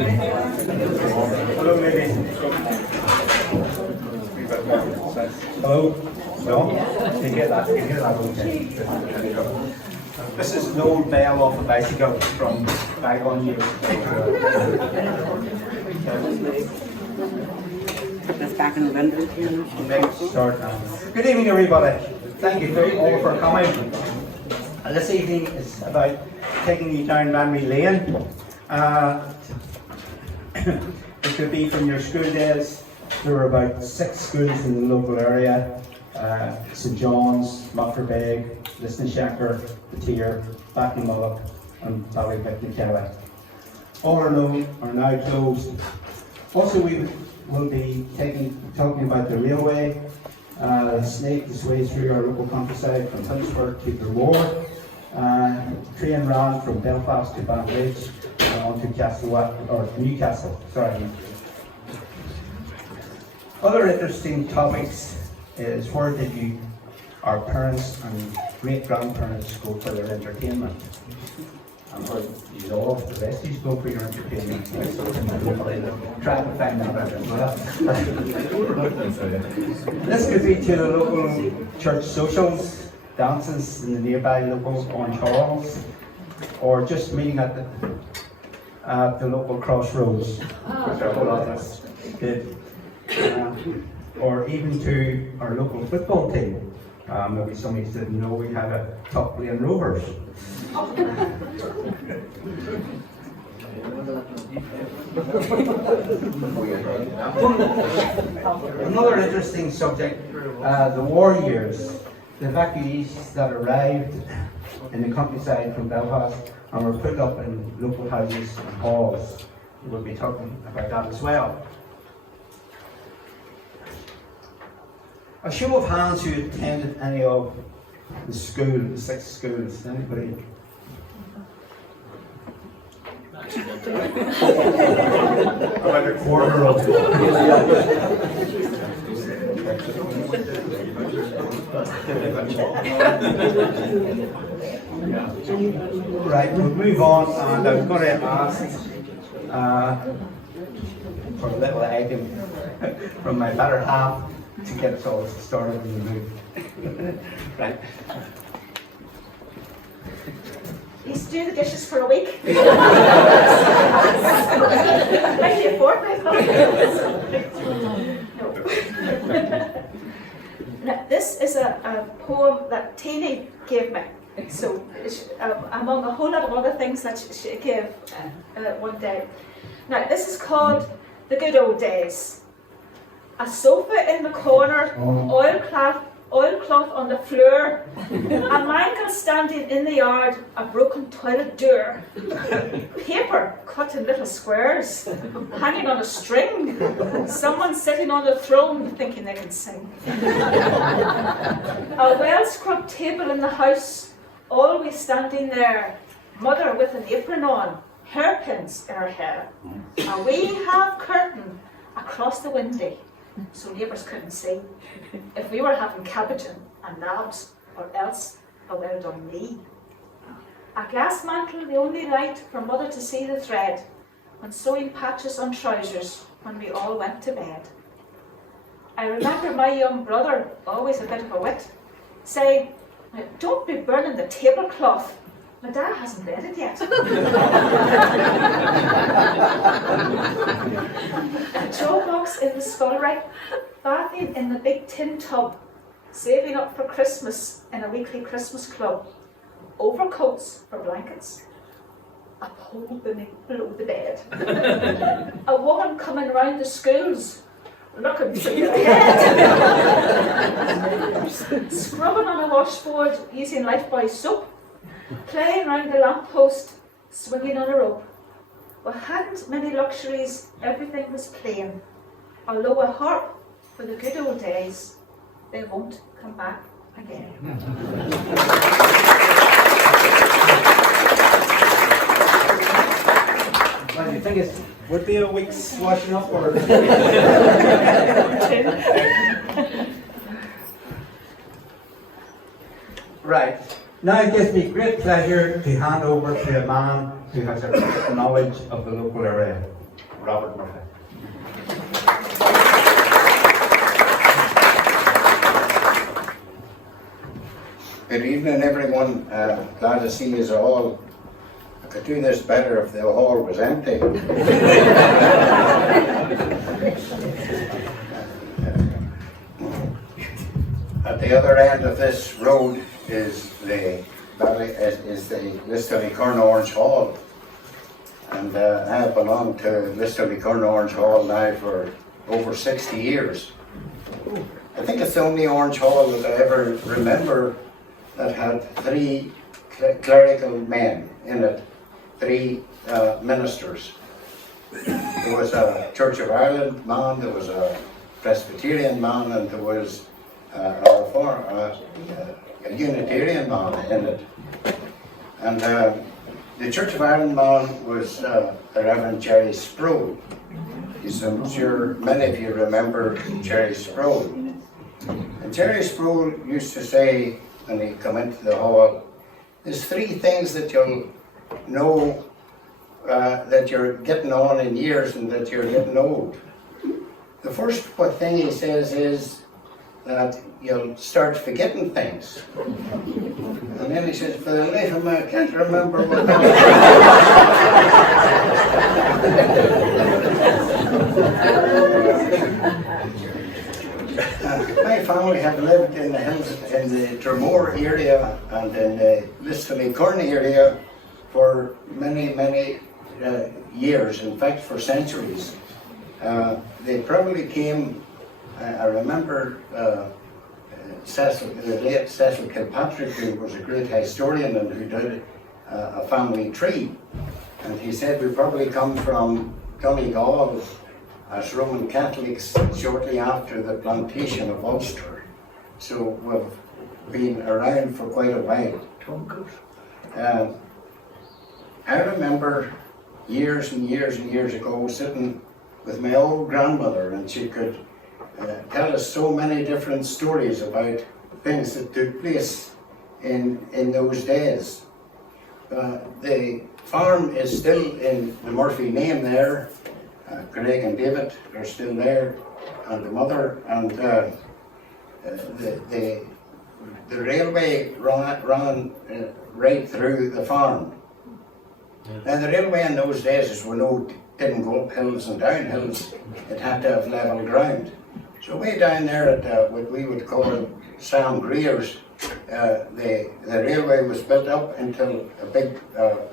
Hello, ladies. Hello. No? You get that? You hear that? Okay. This is Noel Bell off a bicycle from bygone years. That's back in November. Good evening, everybody. Thank you all for coming. This evening is about taking you down memory lane. It could be from your school days. There were about 6 schools in the local area. St John's, Muckerbeg, Lisnashacker, Tier, Backlymullock and Ballypicnikelly. All are now closed. Also, we will be talking about the railway. Snake this way through our local countryside from Pittsburgh to the Ward. Train ran from Belfast to Banbridge on to Newcastle. Sorry. Other interesting topics is where did our parents and great-grandparents go for their entertainment? And where you all the rest of you go for your entertainment. So try to find that out as well. This could be to the local church socials, dances in the nearby local Orange Halls, or just meeting at the local crossroads, which a whole lot of us did. Or even to our local football team. Maybe somebody didn't know we had a top playing Rovers. Another interesting subject, the war years. The evacuees that arrived in the countryside from Belfast and were put up in local houses and halls. We'll be talking about that as well. A show of hands who attended any of the 6 schools. Anybody? About a quarter of them. Right, we'll move on, and I'm going to ask for a little item from my better half to get us all started in the move. Right. He's doing the dishes for a week. Maybe a fortnight. No. Now, this is a poem that Teenie gave me. So, among a whole lot of other things that she gave one day. Now, this is called The Good Old Days. A sofa in the corner, oilcloth on the floor, a mangle standing in the yard, a broken toilet door, paper cut in little squares, hanging on a string, someone sitting on a throne thinking they can sing. A well-scrubbed table in the house, always standing there, mother with an apron on, hairpins in her hair, a wee half curtain across the window, so neighbours couldn't see if we were having cabbaging and nabs, or else a well done knee. A glass mantle, the only light for mother to see the thread, and sewing patches on trousers when we all went to bed. I remember my young brother, always a bit of a wit, saying, "Don't be burning the tablecloth. My dad hasn't read it yet." A joe box in the scullery, bathing in the big tin tub, saving up for Christmas in a weekly Christmas club, overcoats for blankets, a pole below the bed, a woman coming round the schools, looking through your head, scrubbing on a washboard using Lifebuoy soap, playing round the lamppost, swinging on a rope. We hadn't many luxuries, everything was plain. Although a harp for the good old days, they won't come back again. Well, do you think it would be a week's washing up, or? Right. Now it gives me great pleasure to hand over to a man who has a great knowledge of the local area. Robert Murphy. Good evening, everyone. Glad to see you all. I could do this better if the hall was empty. At the other end of this road is the Listilly Orange Hall, and I have belonged to Listilly Orange Hall now for over 60 years. I think it's the only Orange Hall that I ever remember that had 3 clerical men in it, 3 ministers. There was a Church of Ireland man, there was a Presbyterian man, and there was a Unitarian man in it. And the Church of Ireland man was the Reverend Jerry Sproul. I'm sure many of you remember Jerry Sproul. And Jerry Sproul used to say, when he come into the hall, there's 3 things that you'll know that you're getting on in years and that you're getting old. The first thing he says is that you'll start forgetting things. And then he says, for the life of me, I can't remember what my family have lived in the hills, in the Dromore area and in the Listilly area for many, many years, in fact for centuries. They probably came, I remember the late Cecil Kilpatrick, who was a great historian and who did a family tree, and he said we probably come from Donegal as Roman Catholics shortly after the plantation of Ulster. So we've been around for quite a while. I remember years and years and years ago sitting with my old grandmother, and she could tell us so many different stories about things that took place in those days. The farm is still in the Murphy name there. Craig and David are still there, and the mother, and the railway ran right through the farm. Now the railway in those days didn't go up hills and down hills, it had to have level ground. So way down there at what we would call Sam Greer's, the railway was built up into a big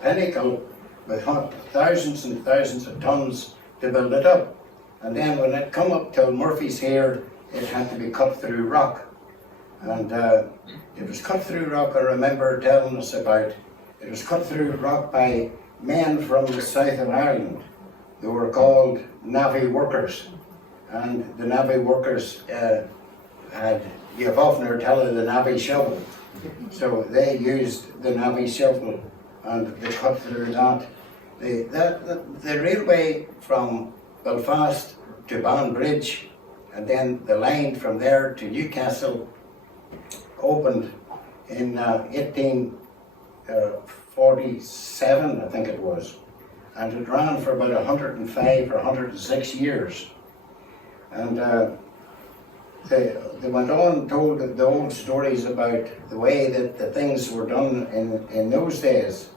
pinnacle with thousands and thousands of tons to build it up. And then when it come up till Murphy's here, it had to be cut through rock. And it was cut through rock, I remember telling us about, it was cut through rock by men from the south of Ireland. They were called navvy workers. And the navvy workers you've often heard tell of the navvy shovel. So they used the navvy shovel and they cut through that. The railway from Belfast to Banbridge, and then the line from there to Newcastle opened in 1847, I think it was, and it ran for about 105 or 106 years. And they went on and told the old stories about the way that the things were done in those days.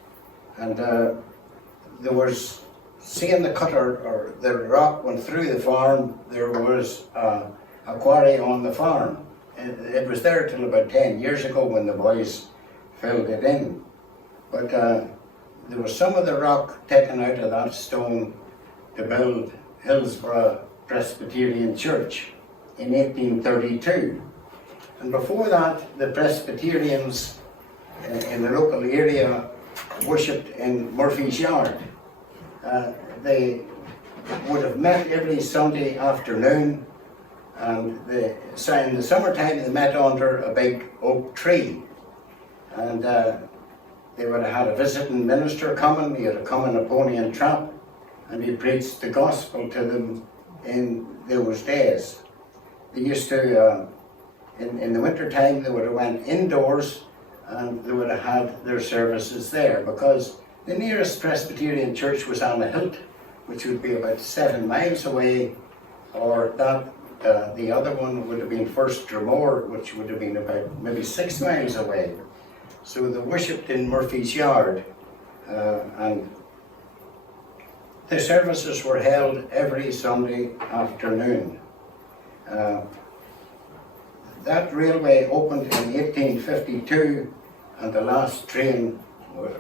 And there was, seeing the cutter or the rock went through the farm, there was a quarry on the farm. It was there till about 10 years ago when the boys filled it in. But there was some of the rock taken out of that stone to build Hillsborough Presbyterian Church in 1832. And before that, the Presbyterians in the local area worshipped in Murphy's Yard. They would have met every Sunday afternoon, and in the summertime they met under a big oak tree. And they would have had a visiting minister coming. He had come in a pony and trap, and he preached the gospel to them in those days. They used to, in the winter time, they would have went indoors and they would have had their services there, because the nearest Presbyterian church was on a hilt, which would be about 7 miles away, or that the other one would have been First Dromore, which would have been about maybe 6 miles away. So they worshipped in Murphy's Yard, and the services were held every Sunday afternoon. That railway opened in 1852, and the last train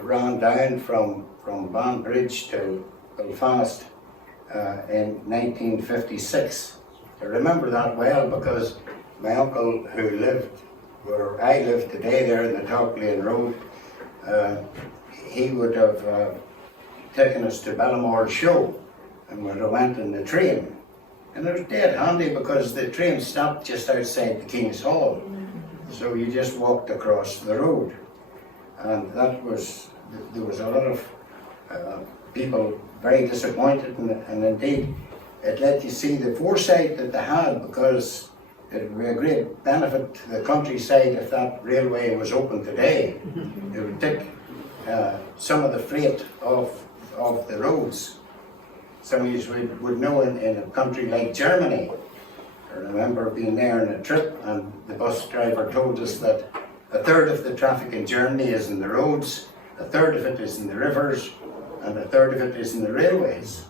ran down from Banbridge to Belfast in 1956. I remember that well because my uncle, who lived where I live today, there in the Top Lane Road, he would have taken us to Bellamore Show, and we went in the train. And it was dead handy because the train stopped just outside the King's Hall. So you just walked across the road. And that was, there was a lot of people very disappointed, and indeed it let you see the foresight that they had, because it would be a great benefit to the countryside if that railway was open today. It would take some of the freight off the roads. Some of you would know in a country like Germany. I remember being there on a trip, and the bus driver told us that a third of the traffic in Germany is in the roads, a third of it is in the rivers, and a third of it is in the railways.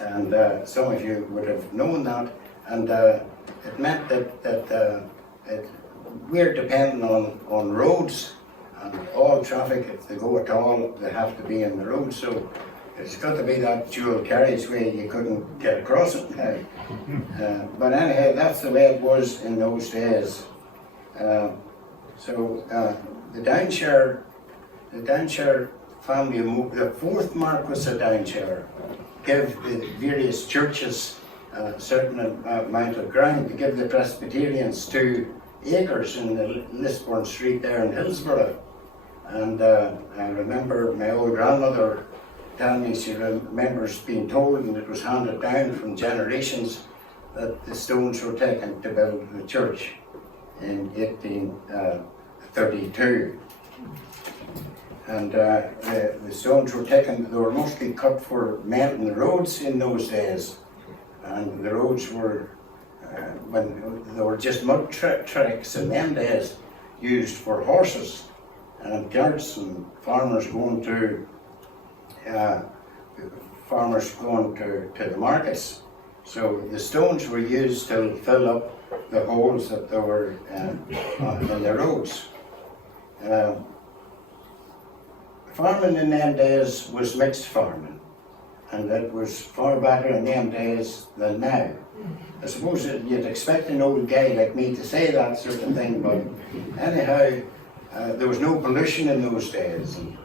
And some of you would have known that, and it meant that we're dependent on roads, and all traffic, if they go at all, they have to be in the road. So it's got to be that dual carriageway, you couldn't get across it now. But anyhow, that's the way it was in those days. So the Downshire family, the fourth Marquess of Downshire, gave the various churches a certain amount of ground to give the Presbyterians 2 acres in the Lisburn Street there in Hillsborough. And I remember my old grandmother telling me she remembers being told, and it was handed down from generations, that the stones were taken to build the church in 1832. And the stones were taken, they were mostly cut for mending the roads in those days. And the roads were, when they were just mud tracks in them days, used for horses and carts and farmers going to the markets. So the stones were used to fill up the holes that there were in the roads. Farming in them days was mixed farming, and it was far better in them days than now. I suppose that you'd expect an old guy like me to say that sort of thing, but anyhow, there was no pollution in those days. And,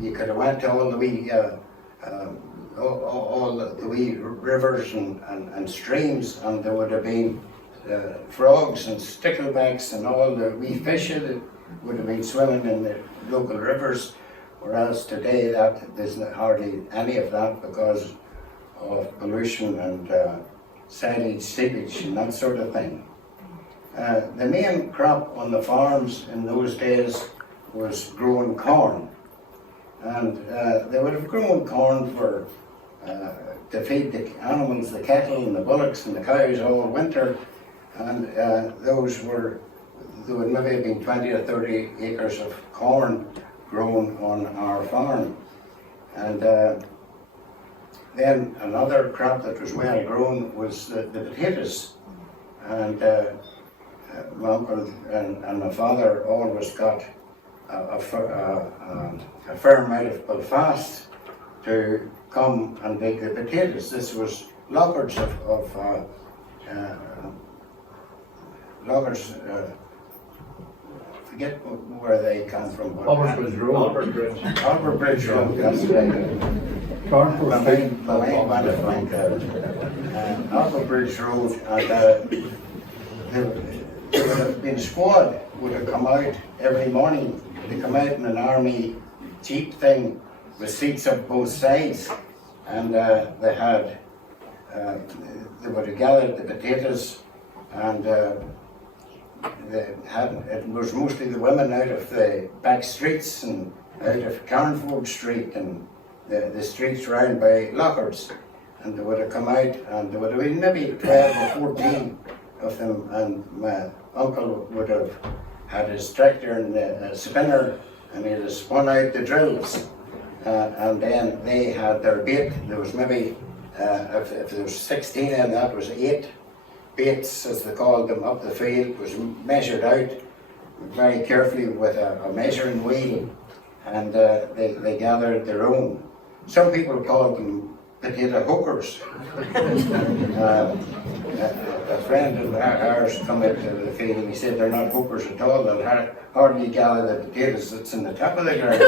you could have went to all the wee rivers and streams, and there would have been frogs and sticklebacks and all the wee fish that would have been swimming in the local rivers, whereas today there's hardly any of that because of pollution and silage, seepage and that sort of thing. The main crop on the farms in those days was growing corn. And they would have grown corn for to feed the animals, the cattle and the bullocks and the cows all winter. And there would maybe have been 20 or 30 acres of corn grown on our farm. And then another crop that was well grown was the potatoes. And my uncle and my father always got a firm out of Belfast to come and make the potatoes. This was loggers forget where they come from. Albert Bridge Road. Albert Bridge Road, that's right. My mind went a blank out. Albert Bridge Road, and there would have been a squad would have come out every morning. They come out in an army jeep thing with seats up both sides, and they would have gathered the potatoes, and it was mostly the women out of the back streets and out of Carnford Street and the streets round by Lockhart's, and they would have come out, and there would have been maybe 12 or 14 of them, and my uncle would have had his tractor and a spinner, and he'd have spun out the drills, and then they had their bait. There was maybe, if there was 16 and that was 8 baits, as they called them, up the field, was measured out very carefully with a measuring wheel, and they gathered their own. Some people called them potato hookers. A friend of ours come into the field and he said they're not hookers at all, they'll hardly gather the potatoes that's in the top of the ground.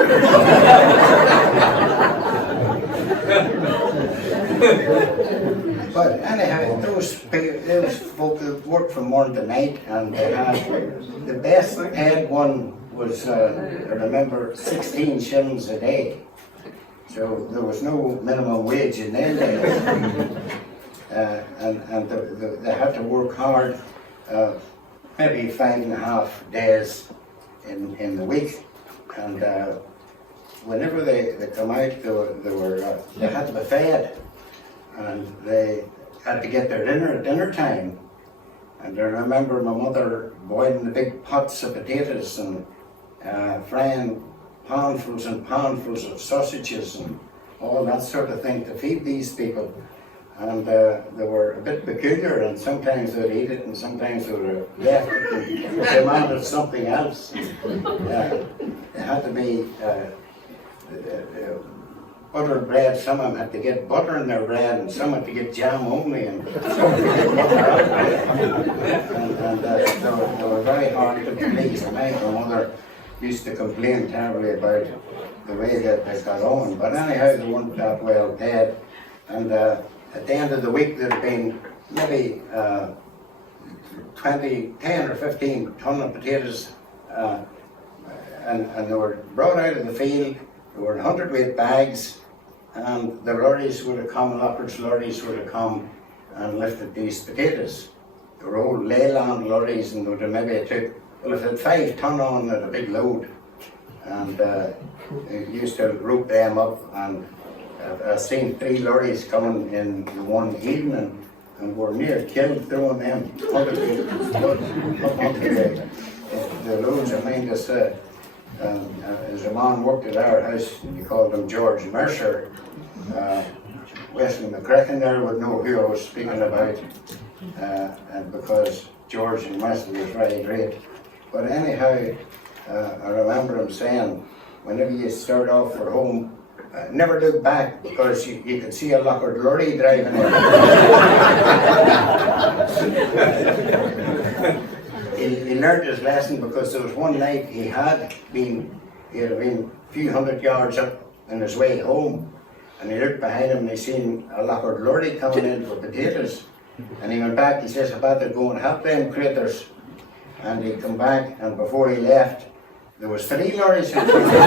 But anyhow, those folk that worked from morning to night, and they had the best paid one was, I remember, 16 shillings a day. So there was no minimum wage in them days. And they had to work hard, maybe 5.5 days in the week. And whenever they come out, they had to be fed. And they had to get their dinner at dinner time. And I remember my mother boiling the big pots of potatoes and frying poundfuls and poundfuls of sausages and all that sort of thing to feed these people. And they were a bit peculiar, and sometimes they'd eat it and sometimes they would have left it and demanded something else. It had to be buttered bread. Some of them had to get butter in their bread, and some had to get jam only, and some had to get butter out. And they were very hard to please. And my mother used to complain terribly about the way that they got on. But anyhow, they weren't that well paid. And at the end of the week, there'd been maybe 10 or 15 ton of potatoes, and they were brought out of the field. They were in 100-weight bags, and the lorries would have come, Lockhart's lorries would have come and lifted these potatoes. They were old Leyland lorries, and they would have maybe took, well, if it had 5 ton on at a big load, and they used to rope them up, and I've seen 3 lorries coming in one evening, and were near killed throwing them up onto the loads. I mind us, as a man worked at our house, we called him George Mercer. Wesley McCracken there would know who I was speaking about, and because George and Wesley was very great. But anyhow, I remember him saying, whenever you start off for home, never look back, because you could see a Lockhart lorry driving in. He learned his lesson, because there was one night he had been a few hundred yards up on his way home, and he looked behind him and he seen a Lockhart lorry coming in for potatoes, and he went back. He says, I better go and help them critters. And he come back, and before he left, there was 3 lorries in front of him.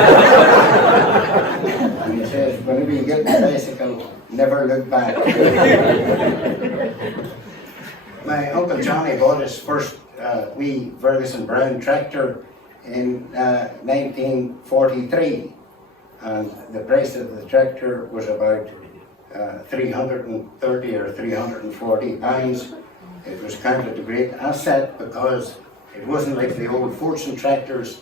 And he says, whenever you get the bicycle, never look back. My Uncle Johnny bought his first wee Ferguson Brown tractor in 1943, and the price of the tractor was about 330 or 340 pounds. It was counted a great asset, because it wasn't like the old Fortune tractors.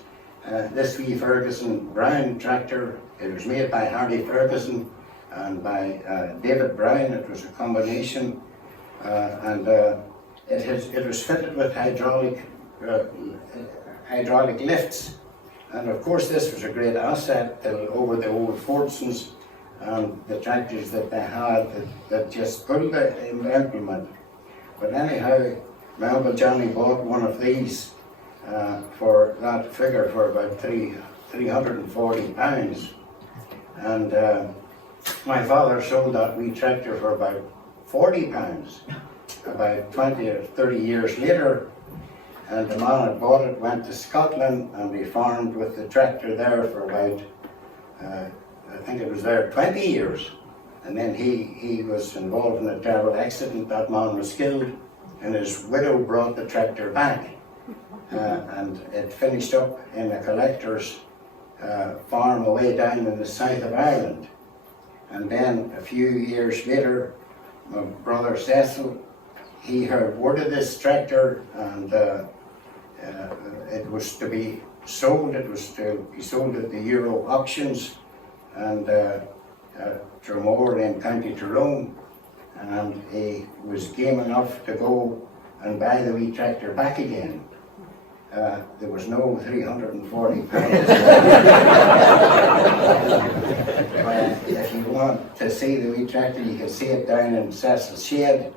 This wee Ferguson Brown tractor, it was made by Harry Ferguson and by David Brown. It was a combination, and it was fitted with hydraulic lifts. And of course this was a great asset over the old Fordsons and the tractors that they had that just pulled the implement. But anyhow, my Uncle Johnny bought one of these for that figure for about 340 pounds. And my father sold that wee tractor for about 40 pounds. About 20 or 30 years later, and the man that bought it went to Scotland, and he farmed with the tractor there for about, I think it was there 20 years. And then he was involved in a terrible accident. That man was killed, and his widow brought the tractor back. And it finished up in a collector's farm away down in the south of Ireland. And then a few years later, my brother Cecil, he heard word of this tractor, and it was to be sold. It was to be sold at the Euro auctions, and Dromore in County Tyrone, and he was game enough to go and buy the wee tractor back again. There was no 340 pounds. If you want to see the wee tractor, you can see it down in Cecil's shed,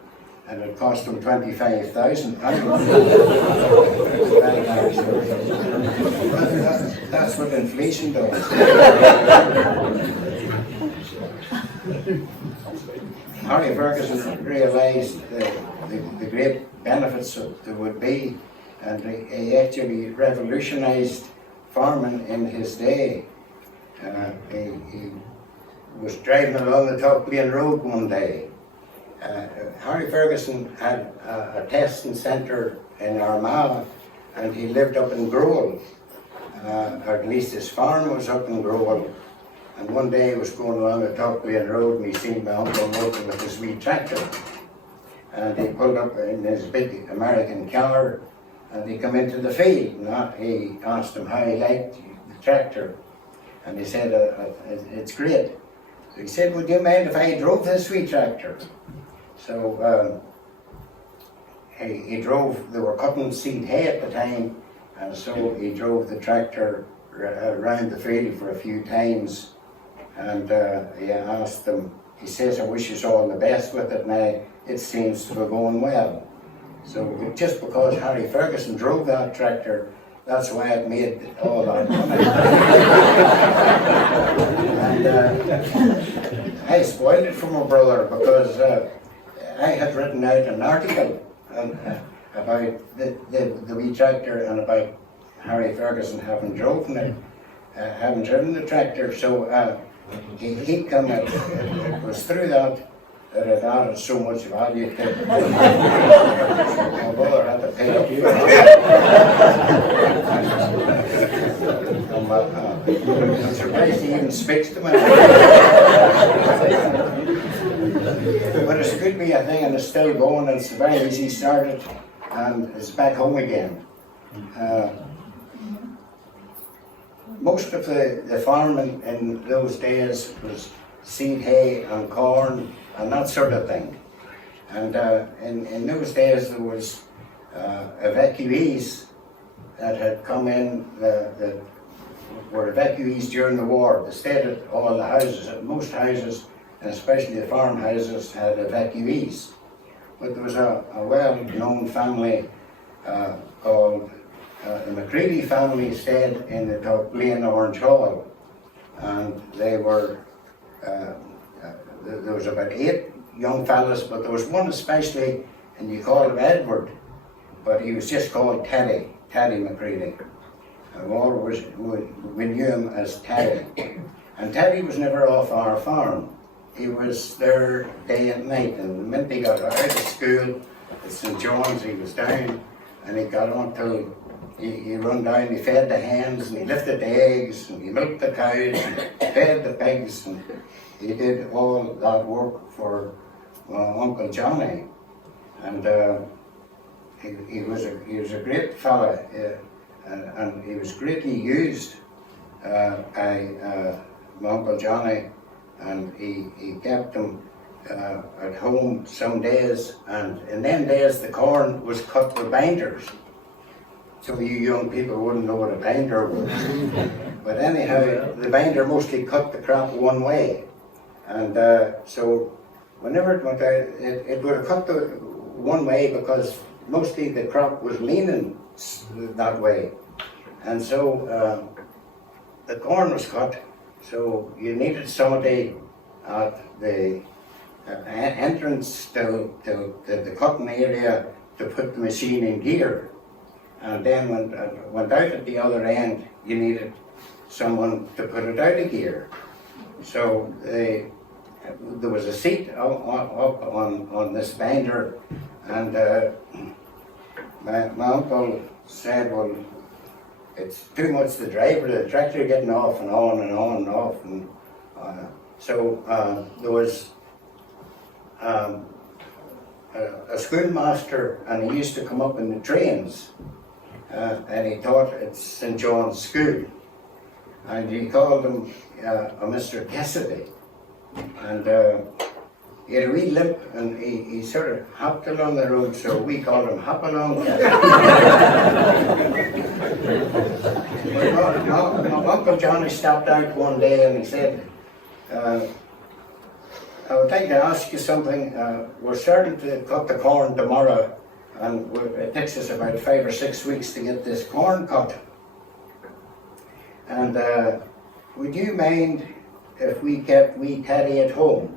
and it cost him £25,000. That's what inflation does. Harry Ferguson realised the great benefits that there would be, and he actually revolutionised farming in his day. He was driving along the Top Lane Road one day. Harry Ferguson had a testing centre in Armagh, and he lived up in Growell, or at least his farm was up in Growell. And one day he was going along the Top Lane Road, and he seen my uncle working with his wee tractor. And he pulled up in his big American car, and he come into the field. And he asked him how he liked the tractor, and he said, "It's great." So he said, "Would you mind if I drove this wee tractor?" So he drove. They were cutting seed hay at the time, and so he drove the tractor around the field for a few times. And he asked them, he says, "I wish you all the best with it now. It seems to be going well." So just because Harry Ferguson drove that tractor, that's why it made all that money. And I spoiled it for my brother, because I had written out an article about the wee tractor, and about Harry Ferguson having driven it, having driven the tractor. So he come, it was through that it added so much value to it. My brother had to pay up for it. I'm surprised he even speaks to me. But it's a good wee thing, and it's still going, and it's very easy started, and it's back home again. Most of the farming in those days was seed hay and corn and that sort of thing. And in those days there was evacuees that had come in, that were evacuees during the war. They stayed at all the houses, most houses, and especially the farmhouses, had evacuees. But there was a well-known family called the McCready family, stayed in the Top Lane Orange Hall, and they were, there was about 8 young fellas, but there was one especially, and you call him Edward, but he was just called Teddy McCready. We knew him as Teddy. And Teddy was never off our farm. He was there day and night, and the minute he got out of school at St. John's, he was down, and he got on till he run down, he fed the hens, and he lifted the eggs, and he milked the cows, and fed the pigs, and he did all that work for Uncle Johnny. And he was a great fella, and he was greatly used by my Uncle Johnny, and he kept him at home some days, and in them days the corn was cut with binders. Some of you young people wouldn't know what a binder was. But anyhow, the binder mostly cut the crop one way. And so whenever it went out, it would have cut the one way, because mostly the crop was leaning that way. And so the corn was cut, so you needed somebody at the entrance to the cutting area to put the machine in gear. And then when it went out at the other end, you needed someone to put it out of gear. So there was a seat up on this binder, and my uncle said, "Well, it's too much the driver, the tractor getting off and on and on and off." And So there was a schoolmaster, and he used to come up in the trains, and he taught at St. John's School, and he called him a Mr. Cassidy, and he had a wee limp, and he sort of hopped along the road, so we called him Hop Along Cassidy. My Uncle Johnny stopped out one day and he said, I would like to ask you something. We're starting to cut the corn tomorrow, and it takes us about 5 or 6 weeks to get this corn cut. And would you mind if we kept wee Teddy at home?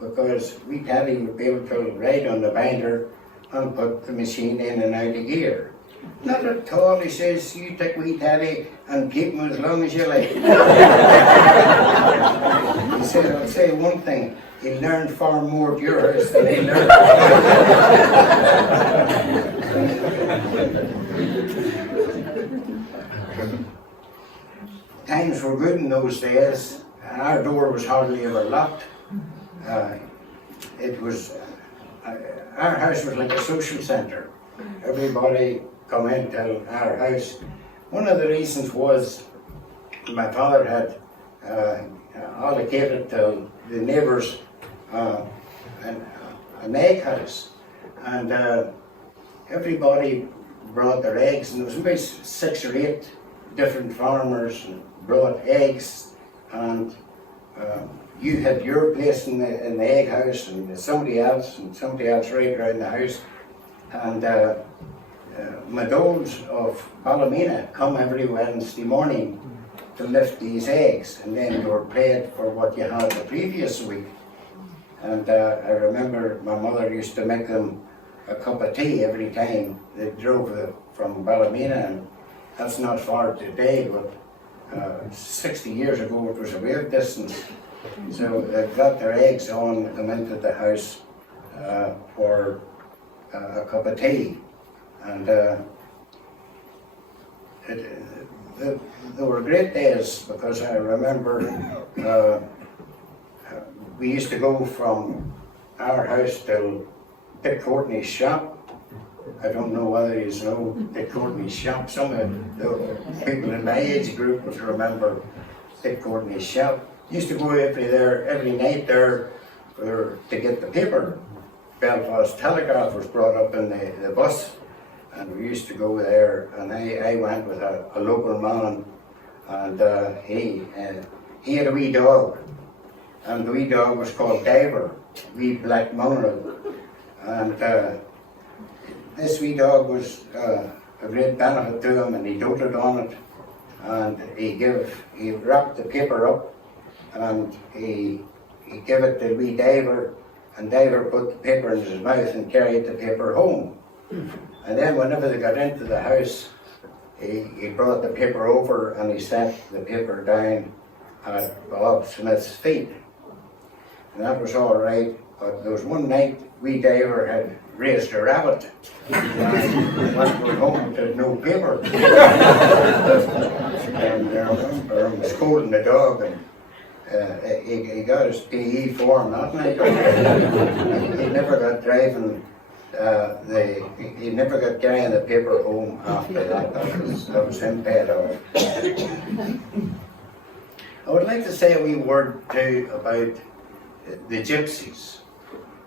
Because wee Teddy would be able to ride on the binder and put the machine in and out of gear. Not at all, he says, you take wee Teddy and keep him as long as you like. He said, I'll say one thing, he learned far more at your house than he learned. Times were good in those days, and our door was hardly ever locked. Our house was like a social centre. Everybody come into our house. One of the reasons was my father had allocated to the neighbours an egg house, and everybody brought their eggs, and there was about 6 or 8 different farmers brought eggs, and you had your place in the egg house, and somebody else right around the house, and Madoles of Ballymena come every Wednesday morning to lift these eggs, and then you were paid for what you had the previous week. And I remember my mother used to make them a cup of tea every time they drove from Ballymena, and that's not far today, but 60 years ago it was a weird distance. So they got their eggs on to come into the house for a cup of tea. And they were great days, because I remember we used to go from our house to Dick Courtney's shop. I don't know whether you know Dick Courtney's shop. Some of the people in my age group would remember Dick Courtney's shop. Used to go every night there to get the paper. Belfast Telegraph was brought up in the bus, and we used to go there, and I went with a local man, and he had a wee dog, and the wee dog was called Diver, wee black mongrel, and this wee dog was a great benefit to him, and he doted on it, and he wrapped the paper up, and he gave it to wee Diver, and Diver put the paper in his mouth and carried the paper home. And then whenever they got into the house, he brought the paper over and he set the paper down at Bob Smith's feet. And that was all right, but there was one night wee Diver had raised a rabbit, and went home to no paper. And I remember him scolding the dog, and he got his PE form that night. He never got driving. He never got carrying the paper home after that. That was him paid off. I would like to say a wee word too about the gypsies.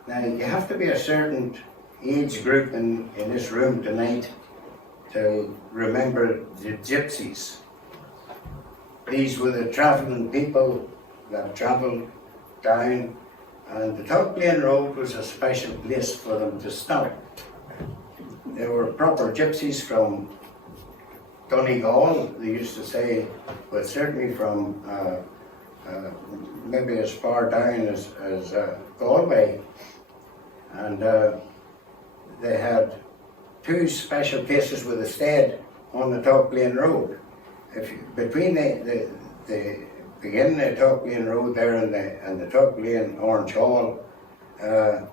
Now, you have to be a certain age group in this room tonight to remember the gypsies. These were the travelling people that travelled down, and the Tugplain Road was a special place for them to stop. They were proper gypsies from Donegal, they used to say, but certainly from maybe as far down as Galway. And they had 2 special places with a stead on the Tugplain Road. Between the beginning of the Tugplain Road there and the Tugplain Orange Hall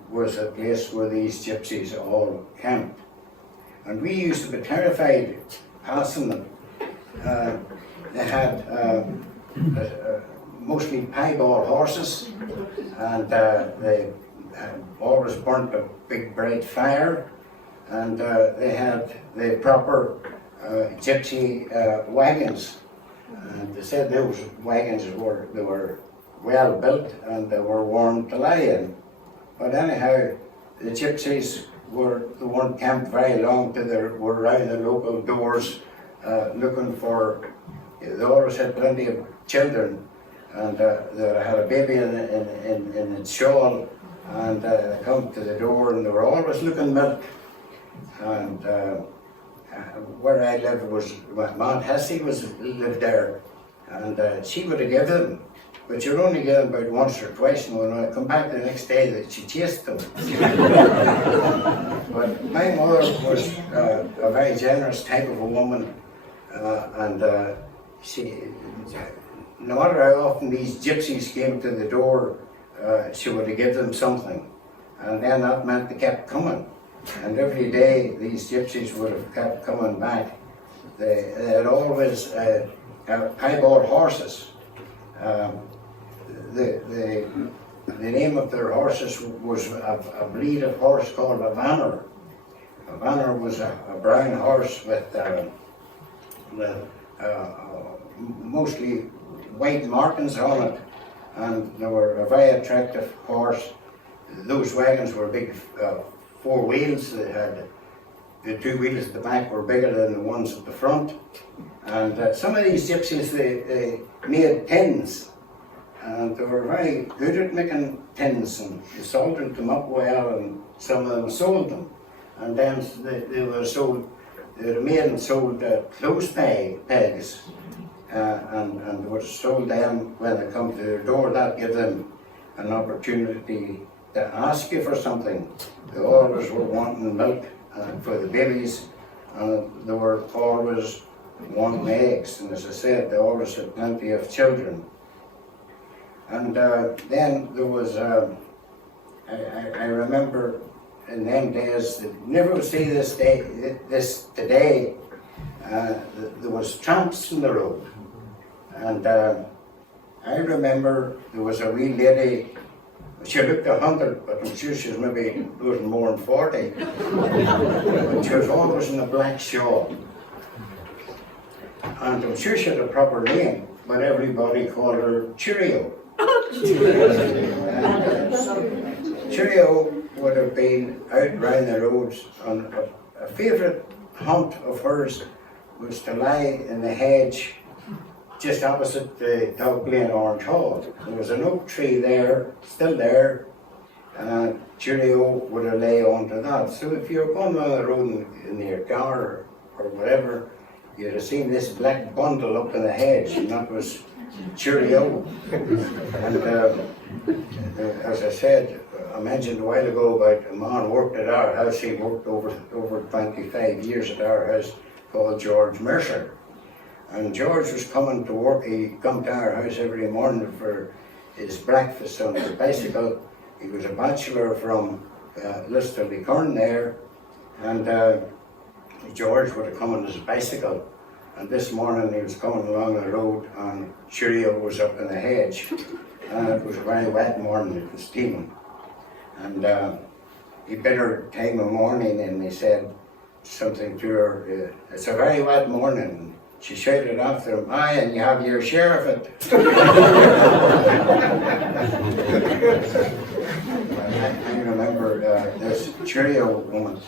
was a place where these gypsies all camped. And we used to be terrified passing them. They had mostly piebald horses, and they always burnt a big bright fire, and they had the proper gypsy wagons. And they said those wagons were well built and they were warm to lie in. But anyhow, the gypsies weren't camped very long till they were around the local doors looking for. They always had plenty of children, and they had a baby in its shawl, and they come to the door and they were always looking milk. And where I lived was, Mount Hesse lived there, and she would have given them, but you'd only give them about once or twice, and when I come back the next day, that she chased them. But my mother was a very generous type of a woman, and she, no matter how often these gypsies came to the door, she would have given them something, and then that meant they kept coming. And every day these gypsies would have kept coming back. They had always piebald horses. The name of their horses was a breed of horse called a vanner. A vanner was a brown horse with mostly white markings on it, and they were a very attractive horse. Those wagons were big 4 wheels. They had the 2 wheels at the back were bigger than the ones at the front. And some of these gypsies, they made tins, and they were very good at making tins, and they salted them up well, and some of them sold them. And then they were sold, they were made and sold clothes pegs, and they were sold them when they come to their door. That gave them an opportunity to ask you for something. They always were wanting milk for the babies, and they were always wanting eggs, and as I said, they always had plenty of children. And then there was, I remember in them days, that never would see this today, there was tramps in the road. And I remember there was a wee lady. She looked 100, but I'm sure she was maybe losing more than 40. But she was always in a black shawl. And I'm sure she had a proper name, but everybody called her Cheerio. Cheerio would have been out round the roads, and a favourite haunt of hers was to lie in the hedge just opposite the Dog Lane Orange Hall. There was an oak tree there, still there, and Cheerio would have lay onto that. So if you were going down the road in your car or whatever, you'd have seen this black bundle up in the hedge, and that was Cheerio. And as I said, I mentioned a while ago about a man who worked at our house. He worked over 25 years at our house, called George Mercer. And George was coming to work. He'd come to our house every morning for his breakfast on his bicycle. He was a bachelor from Lister-le-Corn there, and George would have come on his bicycle. And this morning he was coming along the road, and Cheerio was up in the hedge. And it was a very wet morning, it was steaming. And he bid her time of morning, and he said something to her, it's a very wet morning. She shouted after him, aye, and you have your share of it. I remember this Cheerio woman,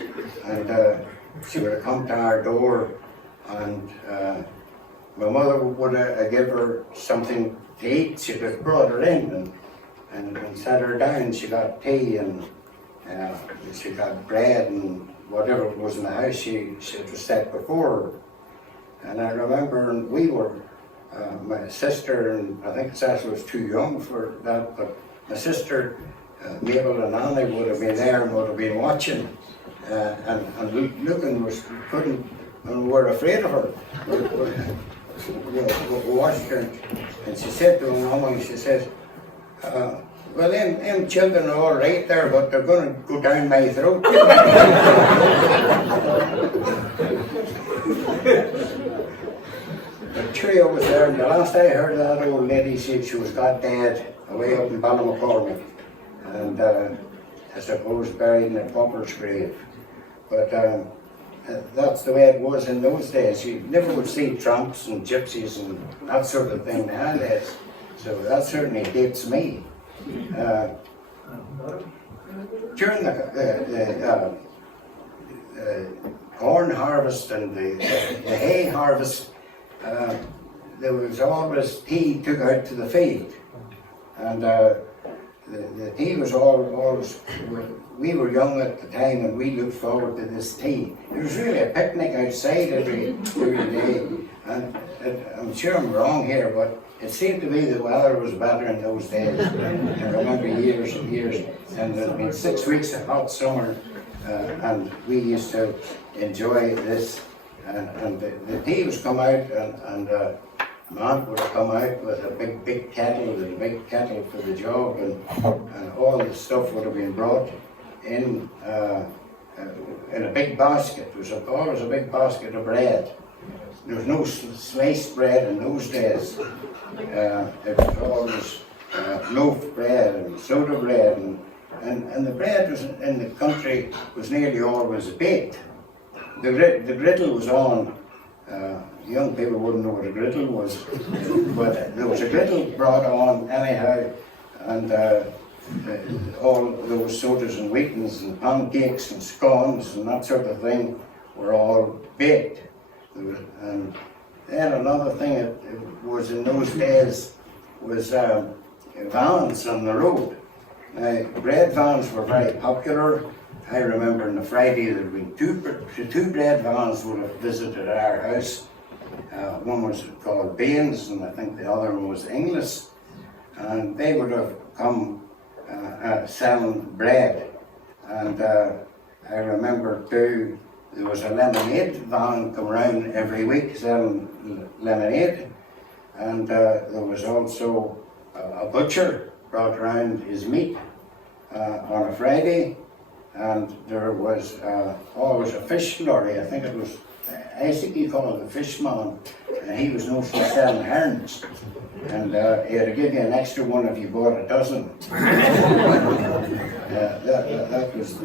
and she would have come to our door, and my mother would have give her something to eat. She would have brought her in and sat her down. She got tea, and she got bread, and whatever was in the house, she was set before her. And I remember we were, my sister, and I think Sasha was too young for that, but my sister, Mabel and Annie would have been there and would have been watching, and looking, and we were afraid of her. We watched her, and she said to her mama, she says, well, them children are all right there, but they're going to go down my throat. But sure I was there, and the last I heard of that old lady, she was got dead away up in Ballymacormick, and I suppose buried in a pauper's grave. But that's the way it was in those days. You never would see tramps and gypsies and that sort of thing nowadays. So that certainly dates me. During the corn harvest and the hay harvest, there was always tea took out to the field, and the tea was always. We were young at the time, and we looked forward to this tea. It was really a picnic outside every day, and I'm sure I'm wrong here, but it seemed to be the weather was better in those days. I remember years and years, and there'd been 6 weeks of hot summer, and we used to enjoy this. And the tea was come out, and my aunt would come out with a big kettle, for the job, and all the stuff would have been brought in a big basket. There was always a big basket of bread. There was no sliced bread in those days. It was always loaf bread and soda bread, and the bread was in the country was nearly always baked. The griddle was on. Young people wouldn't know what a griddle was, but there was a griddle brought on anyhow, and all those sodas and wheatens and pancakes and scones and that sort of thing were all baked. And then another thing it was in those days was vans on the road. Now, bread vans were very popular. I remember on a Friday there had been two bread vans would have visited our house. One was called Baines, and I think the other one was Inglis. And they would have come selling bread. And I remember too, there was a lemonade van come around every week selling lemonade. And there was also a butcher brought around his meat on a Friday. And there was always a fish lorry. I think it was Isaac called the fishman, and he was known for selling herons. And he had to give you an extra one if you bought a dozen. That was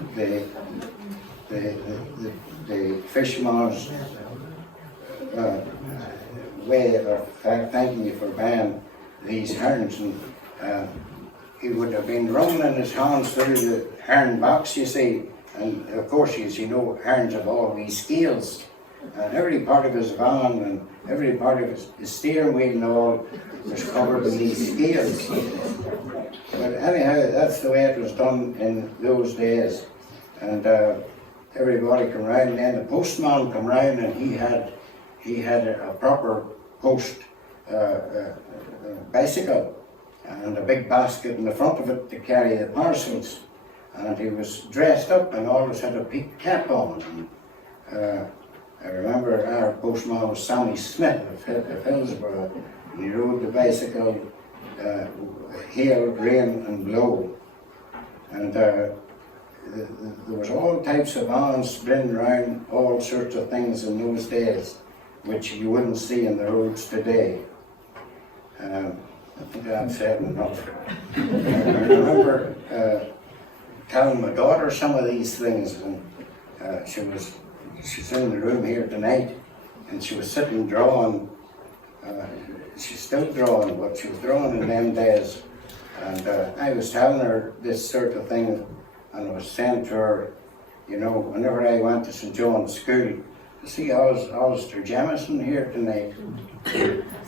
the fishman's way of thanking you for buying these herons. And he would have been rumbling his hands through the heron box, you see, and of course, as you know, herons have all these scales, and every part of his van and every part of his steering wheel and all was covered with these scales. But anyhow, that's the way it was done in those days, and everybody come round, and then the postman come round, and he had a proper post bicycle, and a big basket in the front of it to carry the parcels. And he was dressed up and always had a peaked cap on. I remember our postman was Sammy Smith of Hillsborough, and he rode the bicycle hail, rain and blow. And there was all types of vans sprinting around, all sorts of things in those days, which you wouldn't see in the roads today. I think I've said enough. I remember telling my daughter some of these things, and she's in the room here tonight, and she was sitting drawing. She's still drawing, but she was drawing in them days. And I was telling her this sort of thing, and I was saying to her, you know, whenever I went to St. John's School, see Alistair Jamieson here tonight.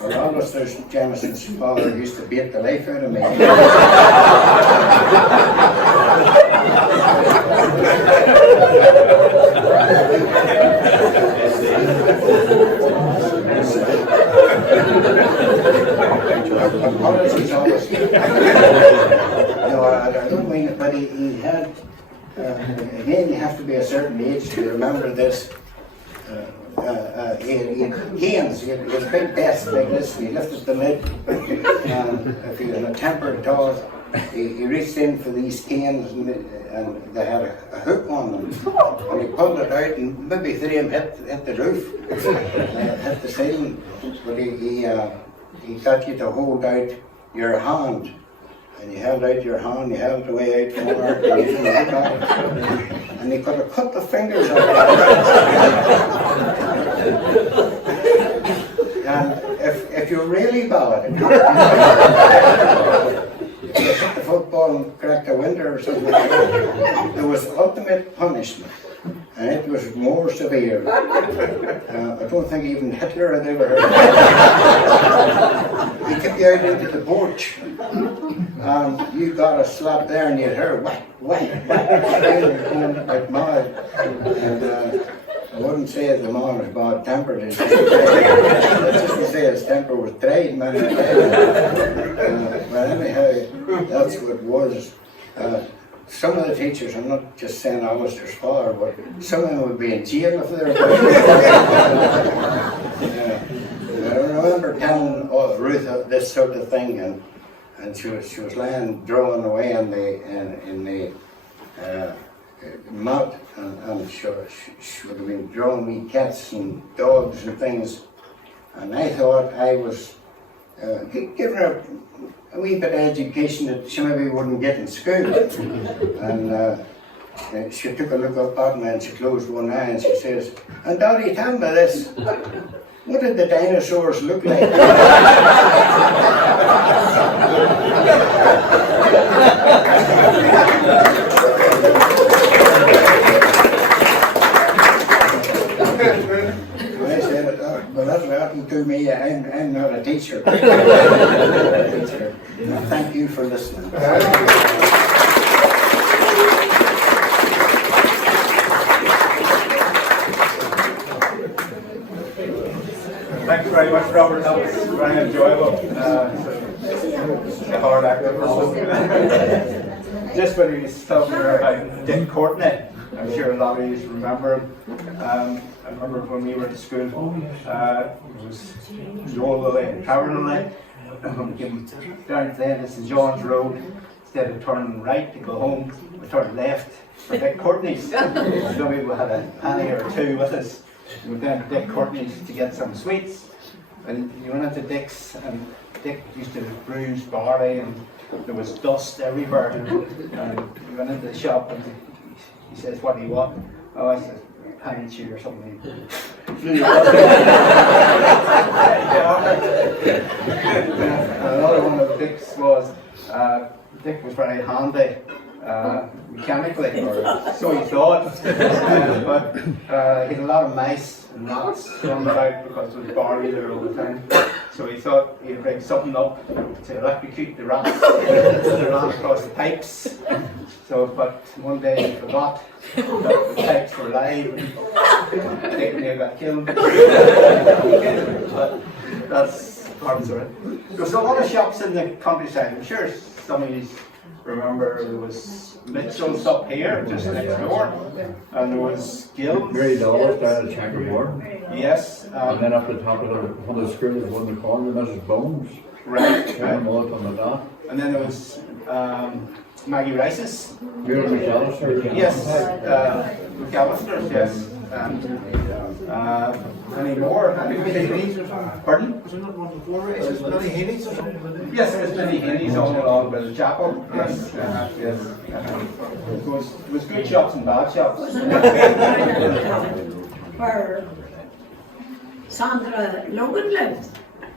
Well, Alistair Jamieson's father used to beat the life out of me. Apologies, Alistair. No, I don't mean it, but he had, again, you have to be a certain age to remember this. He had a big desk like this, he lifted the lid, and if he was in a temper at all, he reached in for these canes and they had a hook on them. And he pulled it out and maybe 3 of them hit the roof, hit the ceiling. But he got you to hold out your hand. And you held out your hand, you held the way out more, and you didn't look at it. And he could have cut the fingers off. And if you're really bad, you hit the football and cracked a window or something like that, there was ultimate punishment. And it was more severe. I don't think even Hitler had ever heard of it. He took you out into the porch, and you got a slap there, and you'd hear whack, whack, whack, like mad. And I wouldn't say the man was bad tempered. It's just to say his temper was tried, man. But anyhow, that's what it was. Some of the teachers, I'm not just saying Alistair's father, but some of them would be in jail if they were. I remember telling Ruth this sort of thing, and she was lying drawing away in the mud, and she would have been drawing wee cats and dogs and things, and I thought I was giving her a wee bit of education that she maybe wouldn't get in school. And she took a look up at me and she closed one eye and she says, "And Daddy, tell me this, what did the dinosaurs look like?" Well, that's what happened to me. I'm not a teacher. Thank you for listening. Thanks very much, Robert. That was very enjoyable. A hard act of just when he was talking about Dick Courtney, I'm sure a lot of you remember him. I remember when we were at school, it was Noel and Caroline, down there to St John's Road. Instead of turning right to go home, we turned left for Dick Courtney's. Some people had a penny or two with us. We went down to Dick Courtney's to get some sweets. And you went into Dick's, and Dick used to bruise barley, and there was dust everywhere. And we went into the shop, and he says, "What do you want?" "Oh," I said, "penny chew or something." Another one of Dick's was, Dick was very handy mechanically, or so he thought, but he had a lot of mice and rats running about because there was barley there all the time. So he thought he'd bring something up to electrocute the rats that ran across the pipes. So, but one day he forgot that the pipes were live and Dick nearly got killed. But that's part of it. There's a lot of shops in the countryside. I'm sure some of you remember there was Mitchell's up here, just next door, and there was Gill's. Mary Dollars down at Checkerboard. Yes. And then up the top of one of the schools was in the corner, Mrs. Bones. Right. And all up on the dot. And then there was Maggie Rice's. Mary McAllister. Yes. McAllister's, yes. Any more? Pardon? Was there not one before races? Billy Heaney's or something? Yes, there's Billy Heaney's all along by the chapel. Yes, yes. It was good shops and bad shops. Where Sandra Logan lived.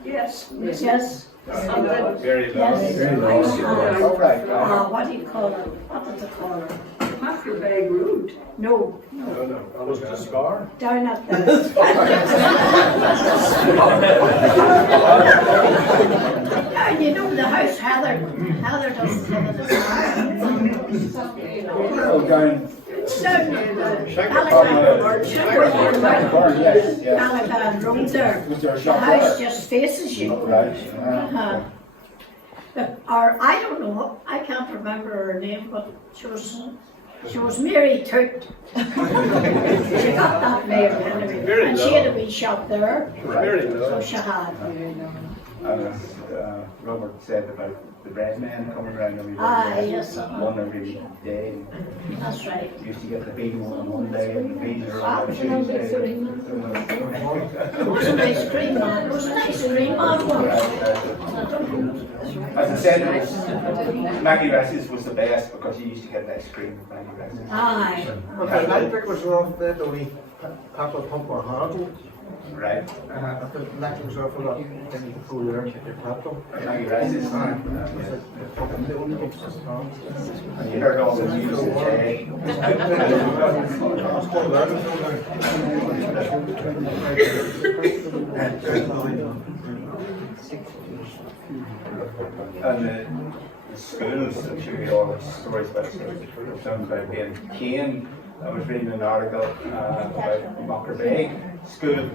Yes. Yes. Sandra. Very low. Yes. Very low. All right. What do you call her? What did they call her? Bag Road. No, That was the scar. down at the. You know the house Heather doesn't live in the Oh, down. Down near the Yes, yes. Alabama Road there. Was there a The shop house there? just faces you. Right. Or I don't know, I can't remember her name, but she was Mary Turt. She got that name anyway. And she had a wee shop there. So she had. As Robert said about the bread man coming around every day. Ah, yes. One every day. That's right. You used to get the bean on one day and the beans are Ah, on was an ice Tuesday. cream man. Was an ice cream man. Was an ice cream man once. As I said, it was, Maggie Ress's was the best because you used to get ice cream with Maggie Ress's. Aye. Okay, electric was off there, only Papa Pump or Hardle. Right. The electric was off a lot, then you could go there and get your laptop. Maggie Ress's. The only one was on. And you heard all the news today. And the schools, I'm sure you all have stories about schools. Some about being caned. I was reading an article about Mocker Bay School.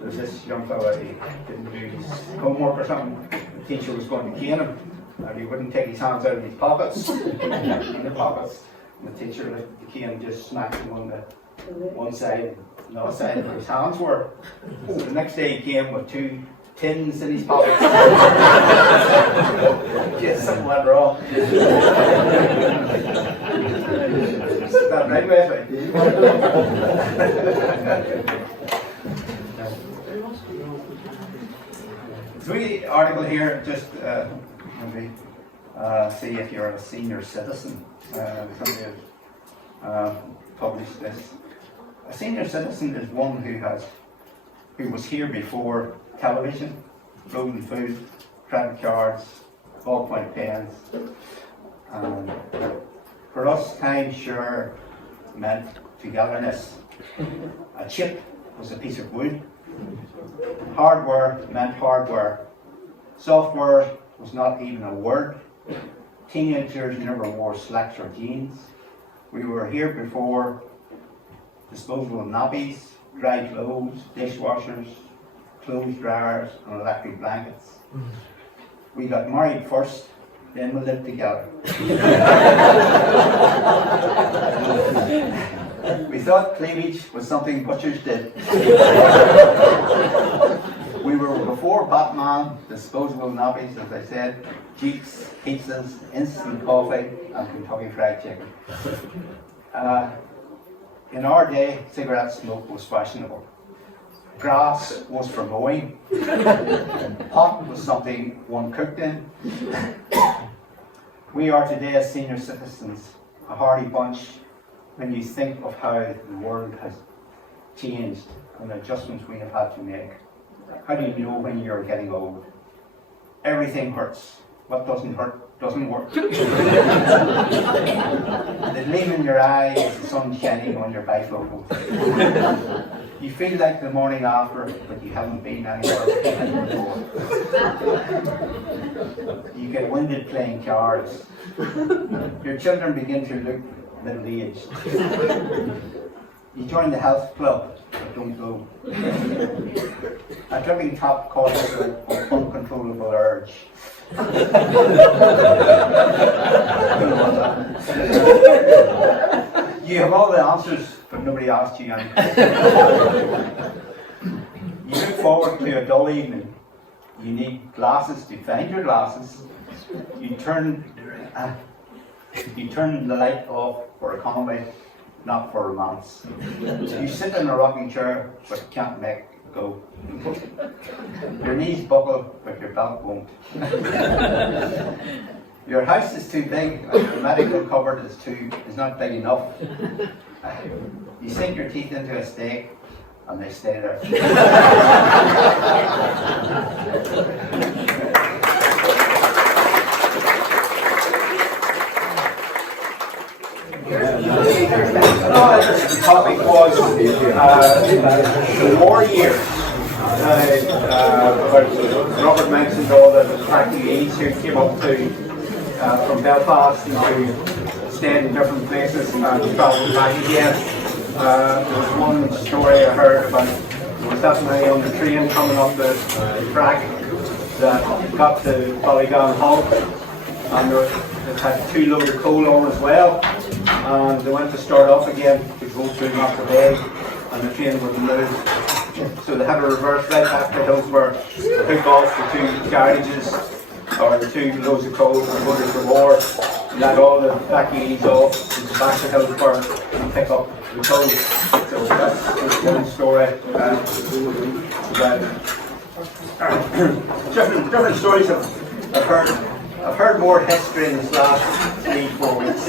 There's this young fellow, he didn't do his homework or something. The teacher was going to cane him, and he wouldn't take his hands out of his pockets. In the pockets. And the teacher, the cane just smacked him on the one side, and the other side where his hands were. So the next day he came with 2 tins in his pockets. Just something went wrong. Is that right, Wesley? So we article here, just maybe see if you're a senior citizen. Somebody has published this. A senior citizen is one who was here before television, frozen food, credit cards, ballpoint pens. For us, time sure meant togetherness. A chip was a piece of wood. Hardware meant hardware. Software was not even a word. Teenagers never wore slacks or jeans. We were here before disposable nappies, dry clothes, dishwashers, clothes dryers, and electric blankets. We got married first, then we lived together. We thought cleavage was something butchers did. We were before Batman, disposable nappies, as I said, Jeeps, pizzas, instant coffee, and Kentucky Fried Chicken. In our day, cigarette smoke was fashionable. Grass was for mowing. Pot was something one cooked in. We are today as senior citizens, a hardy bunch when you think of how the world has changed and the adjustments we have had to make. How do you know when you're getting old? Everything hurts. What doesn't hurt doesn't work. The gleam in your eye is the sun shining on your bifocals. You feel like the morning after, but you haven't been anywhere before. You get winded playing cards. Your children begin to look middle-aged. You join the health club, but don't go. A dripping top causes an uncontrollable urge. You have all the answers, but nobody asked you anything. You look forward to a dull evening. You need glasses to find your glasses. You turn the light off for economy, not for romance. You sit in a rocking chair, but can't make it go. Your knees buckle, but your belt won't. Your house is too big, and your medical cupboard is not big enough. You sink your teeth into a steak, and they stay there. The topic was the war years. Robert mentioned all the refugees who came up from Belfast and who stayed in different places and travelled back again. There was one story I heard about there was that many on the train coming up the track that got to Ballygon Hull, and it had 2 loads of coal on as well, and they went to start off again to go through Mocker Bay, and the train wouldn't move. So they had to reverse right back to Hillsborough, hook off the 2 garages, or the 2 loads of coal and butters of ore, let all the evacuees off, and go back to Hillsburn and pick up the coal. So that's one story. Different stories I've heard. I've heard more history in this last 3-4 weeks.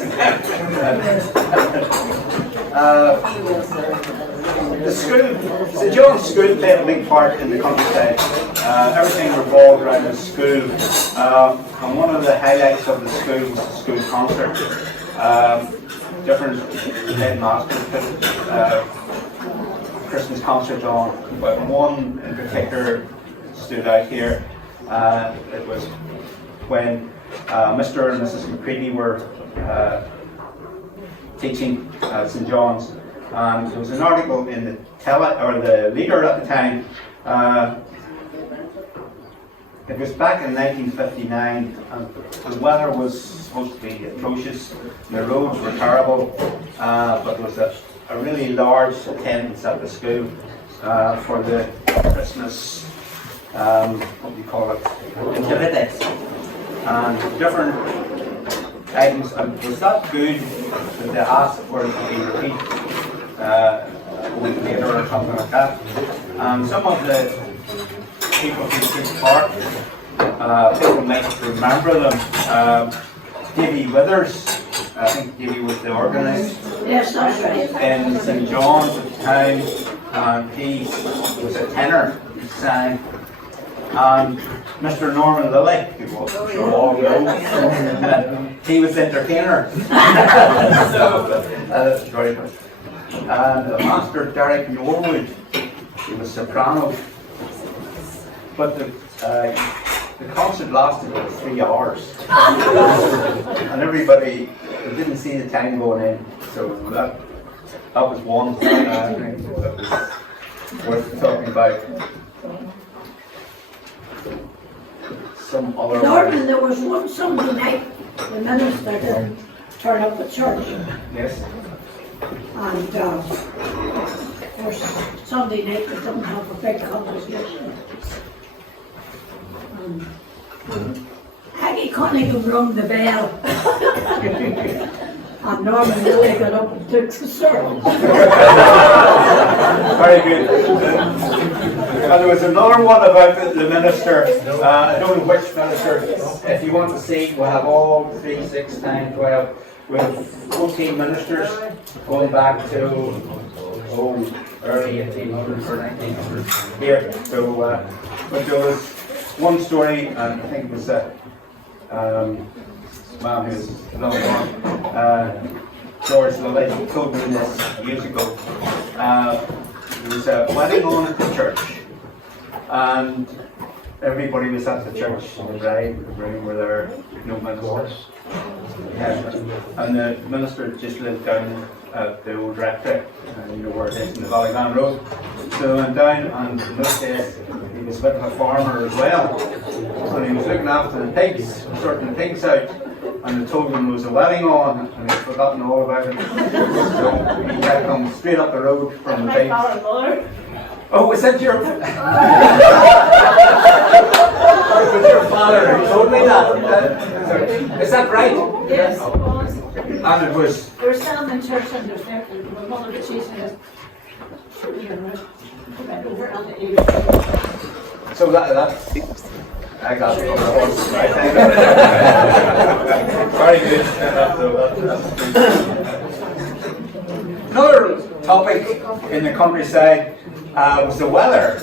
The school, St John's School played a big part in the countryside. Everything revolved around the school. And one of the highlights of the school was the school concert. Different headmasters put Christmas concert on, but one in particular stood out here. It was when Mr. and Mrs. McCready were teaching at St John's, and there was an article in the the Leader at the time. It was back in 1959, and the weather was supposed to be atrocious. The roads were terrible, but there was a really large attendance at the school for the Christmas, what do you call it, activities, and different items. And it was that good that they asked for it to be repeated a week later or something like that. And some of the people who took part, people might remember them. Davy Withers, I think Davy was the organist. Yes, that's right. In St John's at the time, and he was a tenor, he sang. And Mr. Norman Lilly, who I'm sure all know, he was the entertainer. So, very good. And Master Derek Norwood, he was soprano. But the concert lasted about 3 hours. And everybody didn't see the time going in. So that was one thing I think that was worth talking about. Some other Norman, there was one Sunday night, the minister didn't turn up at church. Yes. And of course, Sunday night we didn't have a big congregation. Aggie couldn't even ring the bell. And Norman really got up and took the service. Very good. And there was another one about the minister. I don't know which minister. If you want to see, we'll have all 3, 6, 9, 12. We have 14 ministers going back to early 1800s or 1900s here. So, but there was one story, and I think it was a man who's long gone, George Lilly, told me this years ago. There was a wedding on at the church, and everybody was at the church. The bride and the groom were there, no ministers. And the minister just lived down at the old rectory, you know where it is in the Valleyman Road. So I went down, and in those days he was a bit of a farmer as well. And he was looking after the pigs, sorting the pigs out. And they told him there was a wedding on, and he'd forgotten all about it. So he had come straight up the road from the pigs. Oh, was that your... was your father who told me that? Is that right? Yes. And it was... There's some in church and there's there, my mother was chasing us. So that's... I got it on the horse, I think. Very good. Another topic in the countryside was the weather.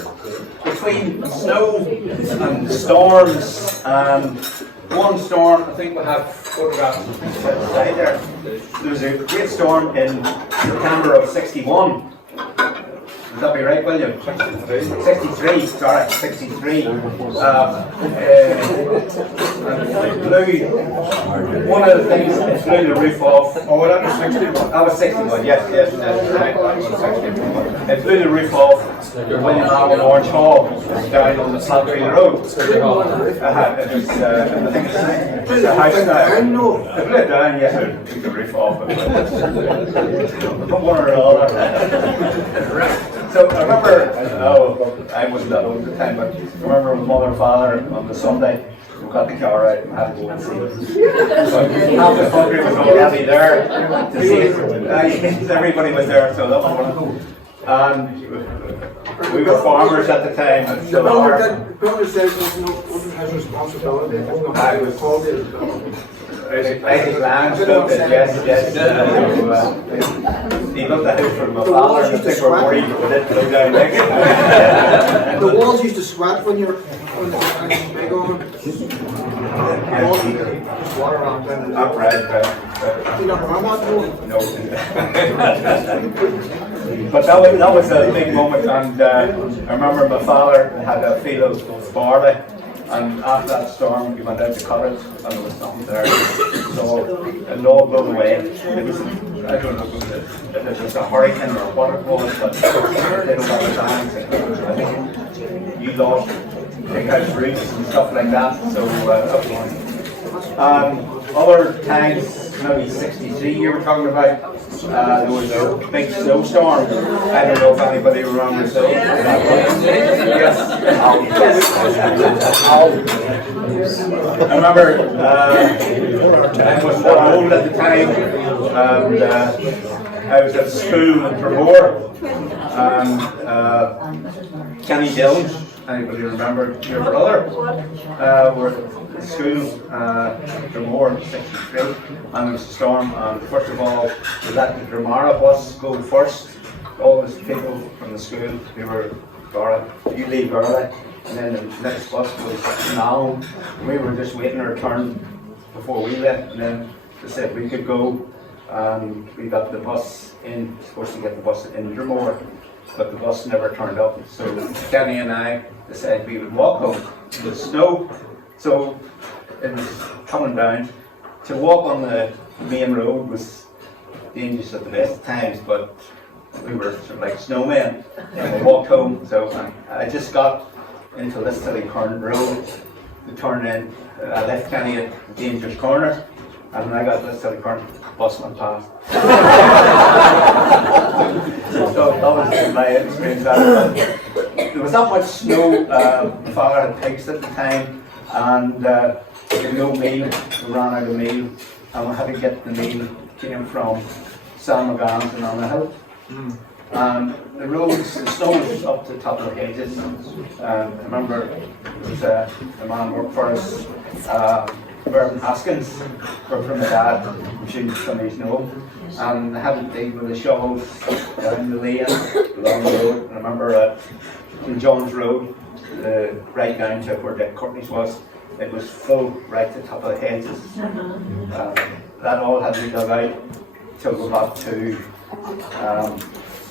Between snow and storms, one storm, I think we have photographs outside there. There was a great storm in September of *61. Would that be right, William? 63, sorry, 63. It blew, one of the things, it blew the roof off. Oh, that was 61? That was 61, yes, that's right, that was 61. It blew the roof off William Allen Orange Hall down on the Sandra Road. It was, I think it's a house now. It blew it down, yes, it took the roof off. One or the other. So I remember, I wasn't that old at the time, but I remember my mother and father on the Sunday we got the car out and had to go and see it. So half the country was already there to see it. Everybody was there, so that was wonderful. And we were farmers at the time, and so Brother says there's no one has responsibility. I was called it. Basic land stuff, yes. He got the house from my father, and I think we're worried with it go down next. The walls used to sweat when you were big on them. Just water around them. Right. You don't remember that? No. But that was a big moment, and I remember my father had a field of barley, and after that storm we went out to cut it, and there was nothing there. So it all blew away. It was, I don't know if it was a hurricane or what it was, but they don't have the hands. I think you lost big house roofs and stuff like that, so that was one. Other times, maybe 63 you were talking about, there was a big snowstorm. I don't know if anybody remembers those. Yes. I remember I was not old at the time, and I was at school in Tremor, and Kenny Dillon, anybody remember your brother, were at school in Tremor in 63, and there was a storm, and first of all we let the Dramara bus go first. All the people from the school, they were you leave early, and then the next bus was now. We were just waiting our turn before we left, and then they said we could go, and we got the bus in, supposed to get the bus in Drumore, but the bus never turned up. So Kenny and I decided we would walk home in the snow. So it was coming down. To walk on the main road was dangerous at the best of times, but we were sort of like snowmen, and we walked home. So I just got into Listilly Road to turn in. I left Kenny at Dangerous Corner, and when I got Listilly Corner, bus went past. So that was my experience. There was not much snow. My father had pigs at the time, and we had no meal. We ran out of meal, and we had to get the meal. Came from San McGann's and on the hill. The roads, the snow was up to the top of the hedges. I remember there was a man worked for us, Vernon Haskins, worked for my dad, I'm sure some of you know, and they had to dig with the shovels down the lane along the road. I remember in John's Road, right down to where Dick Courtney's was, it was full right to the top of the hedges. That all had to be dug out till we got to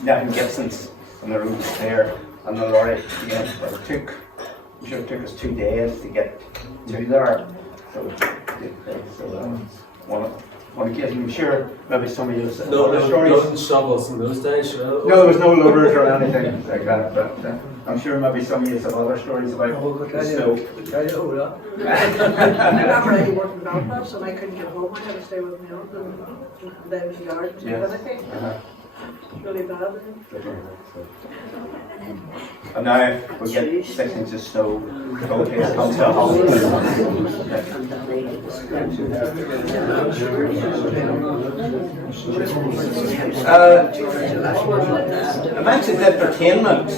Nevin Gibson's, and the road was there, and the lorry came, but it took us 2 days to get to there. So one occasion, I'm sure maybe some of you have other stories. No shovels in those days, you know? No, there was no loaders or anything like that, but I'm sure maybe some of you have other stories about the snow. I remember I worked in Belfast and I couldn't get home. I had to stay with my uncle and there was yards and everything. Really bad. And now we get 6 inches of snow. Okay, it comes to a halt. I mentioned entertainment,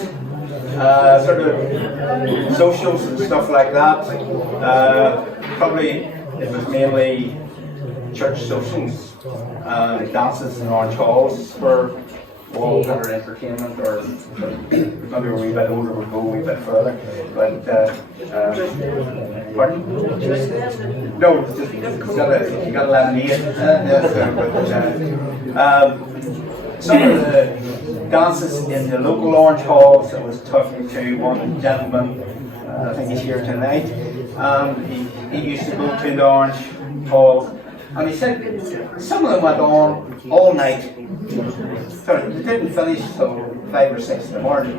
sort of socials and stuff like that. Probably it was mainly church socials, dances in orange halls for all kind of entertainment, or maybe we're a wee bit older, we'll go a wee bit further. But pardon? No, it's just you got a lemonade. Some of the dances in the local orange halls, I was talking to one gentleman, I think he's here tonight. He used to go to the orange halls, and he said some of them went on all night. Sorry, they didn't finish till 5 or 6 in the morning.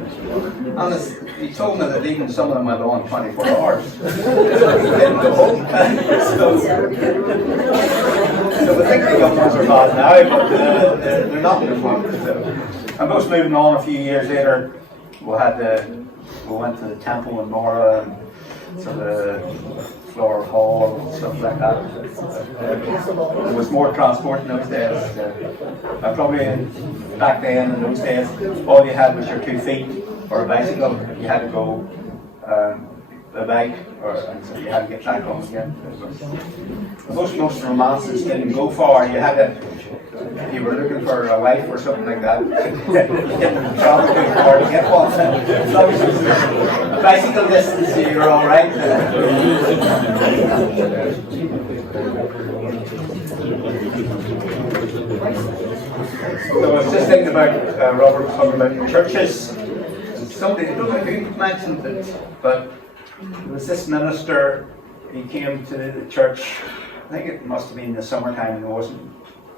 And he told me that even some of them went on 24 hours. They didn't go home. So we think the young ones are bad now, but they're not in the front. And most moving on a few years later, we went to the temple in Mora, and so floor hall and stuff like that. There was more transport in those days. Probably back then in those days, all you had was your 2 feet or a bicycle. You had to go a bike, and so you had to get back home again. Most romances didn't go far. You had to, if you were looking for a wife or something like that, you didn't travel too far to get one. As long as it was a bicycle distance, you were all right. So I was just thinking about Robert talking about churches. Somebody, I don't know who mentioned it, but there was this minister. He came to the church. I think it must have been the summertime. There wasn't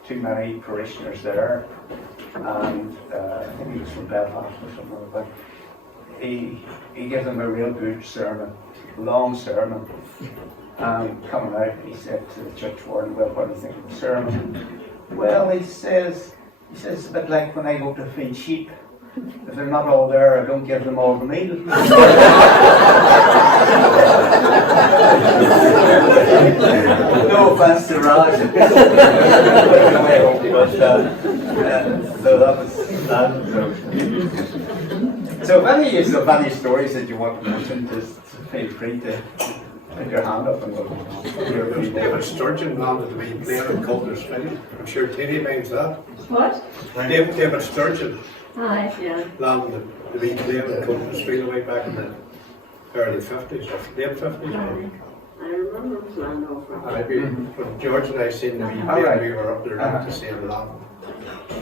too many parishioners there, and I think he was from Belfast or something. But he gave them a real good sermon, long sermon. And coming out, he said to the church warden, "Well, what do you think of the sermon?" "Well," he says, it's a bit like when I go to feed sheep. If they're not all there, I don't give them all the meal." No offense to Raj. So that was that. So if any of you have any stories that you want to mention, just feel free to put your hand up and we'll David Sturgeon landed to be playing in Coulter's Field. I'm sure Teddy minds that. What? David Sturgeon Aye. Yeah. landed to be playing in Coulter's Field way back in the early 50s, or late 50s. I remember playing over. When George and I seen the wee All right. we were up there to see him land.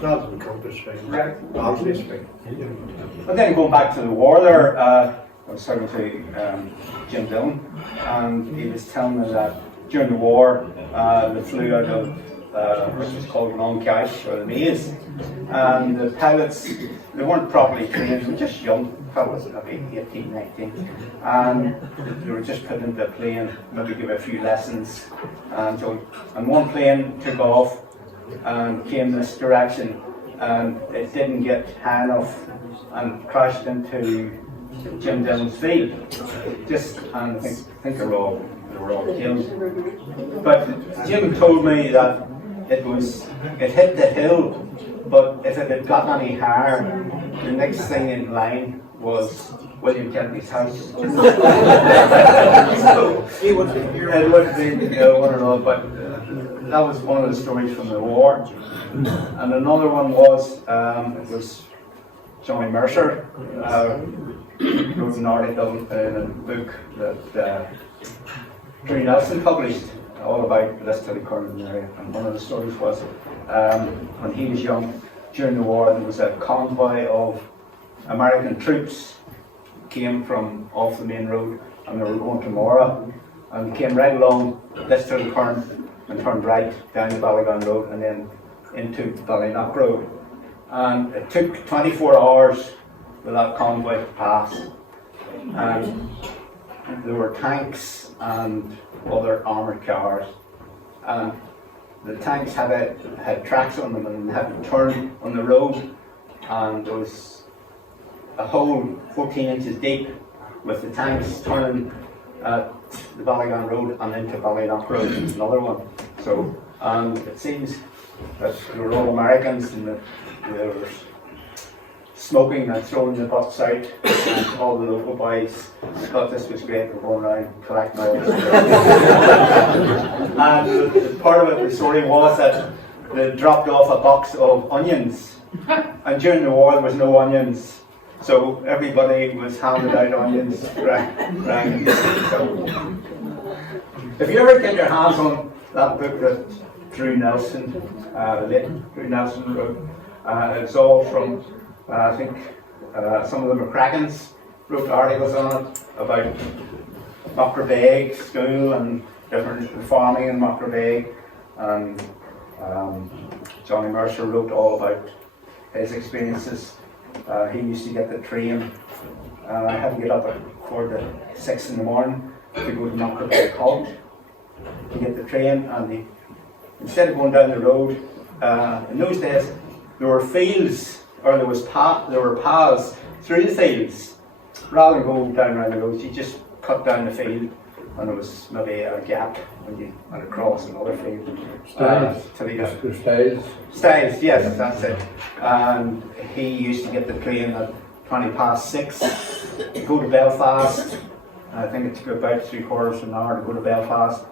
Landed in Coulter's Field. Right. Anthony's Field. And then going back to the war there, I was talking to Jim Dillon, and he was telling me that during the war, they flew out of what was called non-cash, or the maze, and the pilots, they weren't properly trained, they were just young fellas, maybe 18, 19, and they were just put into the plane, maybe give a few lessons, and one plane took off and came this direction, and it didn't get high enough and crashed into Jim Dillon's field. And I think they were all killed. But Jim told me that it hit the hill, but if it had gotten any higher, the next thing in line was William Kennedy's house. So, He would be here. it would have been one or all, but that was one of the stories from the war. And another one was, it was Johnny Mercer wrote an article in a book that Drew Nelson published all about this Titterington area. And one of the stories was when he was young, during the war, there was a convoy of American troops came from off the main road, and they were going to Mora, and they came right along this Titterington and turned right down the Ballygon Road and then into Ballynock Road. And it took 24 hours for that convoy to pass. And there were tanks and other armoured cars. And the tanks had tracks on them and had to turn on the road. And there was a hole 14 inches deep with the tanks turning at the Ballygon Road and into Ballynock Road, another one. So, and it seems that they were all Americans and that they were smoking and throwing the butts out, and all the local boys thought this was great, we're going around collecting all this. And part of it, the story was that they dropped off a box of onions, and during the war there was no onions, so everybody was handed out onions. So, if you ever get your hands on that book that Drew Nelson, the late Drew Nelson wrote, it's all from, I think, some of the McCrackens wrote articles on it about Muckerbeg School and different farming in Muckerbeg, and Johnny Mercer wrote all about his experiences. He used to get the train, and I had to get up at 4 to 6 in the morning to go to Muckerbeg Halt to get the train, and instead of going down the road, in those days there were fields, or there were paths through the fields. Rather than go down around the roads, you just cut down the field and there was maybe a gap when you went across another field. Till you got There's styles. Styles, yes, that's it. And he used to get the train at 6:20, go to Belfast. I think it took about 3/4 of an hour to go to Belfast.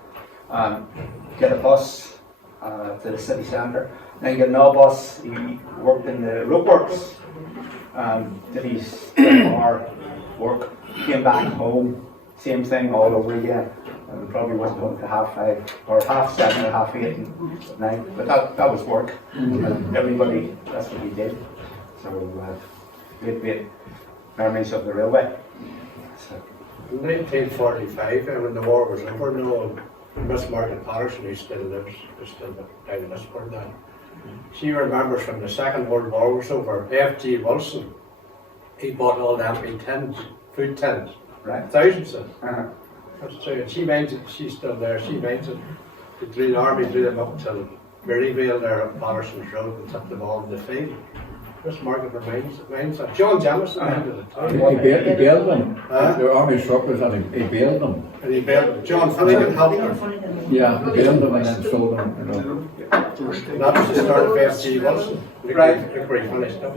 Get a bus to the city centre. Then get another bus. He worked in the rope works. Did his hour work. Came back home. Same thing all over again. And probably wasn't home to 5:30 or 7:30 or 8:30 at night. But that was work. And everybody, that's what he did. So great memories of the railway. So. In 1945, when the war was over, Noel, Miss Margaret Patterson, who still lives, is still down in Lisburn now. She remembers from the Second World War was over, F.G. Wilson, he bought all the empty tins, food tins, Right. thousands of them. That's true, and she minds it, she's still there, she minds it. The army drew them up till Maryvale there at Patterson's Road and took them all in the field. Miss Margaret reminds that. John Jamison ended it. He bailed them. The army surplus and he bailed them. And he bailed John Finnegan helped them. Yeah, he bailed them and then sold them, you know. And that was the start of F.G. Wilson. Right. Look where he finished up.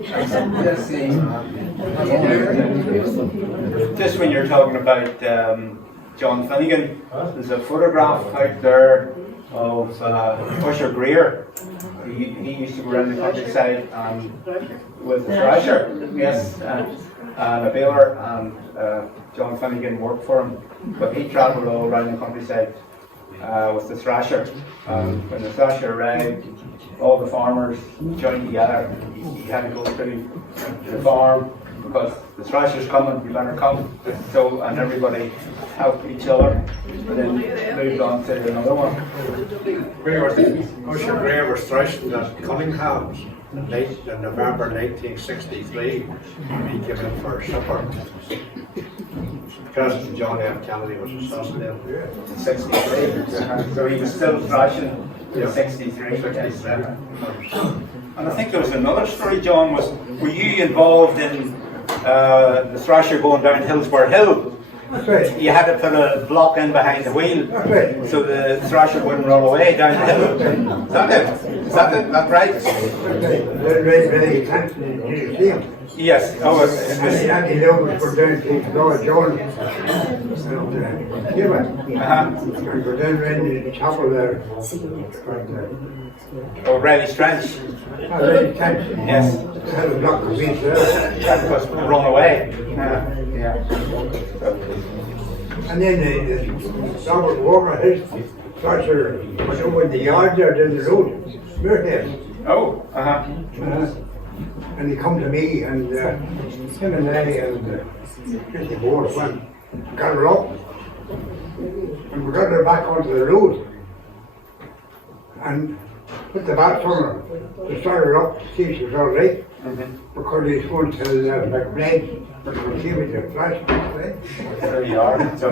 Just when you're talking about John Finnegan, there's a photograph out there of Usher Greer. He used to go around the countryside with a thrasher, yes, and a baler, and John Finnegan worked for him, but he travelled all around the countryside with the thrasher. When the thrasher arrived, all the farmers joined together. He had to go through the farm because the thrasher's coming, you better come. So, and everybody helped each other, and then moved on to another one. Usher Greer was thrashing at Cunningham's in November 1963. He came in for supper. President John F. Kennedy was assassinated. 63. So he was still thrashing in 63. Yes. And I think there was another story, John, were you involved in the thrasher going down Hillsborough Hill? That's right. You had to put a block in behind the wheel That's right. so the thrasher wouldn't run away down the hill. Is that it? Is that right? They're very attention in the museum. Yes. Oh, Andy Lewis were down to Lord John. Here, and we're down around the chapel there. O'Reilly's Trench. Very attention. Yes. Had a block of wheat there. That was run away. Yeah. And then the Robert Walker, his thrasher was over in the yard there down the road. Muirhead. Oh. And he come to me and him and I and just the board went, got her up. And we got her back onto the road. And put the bat on her to start her up to see if she was all right. Because he's going to McBride, but we'll see with the flash. There you are. So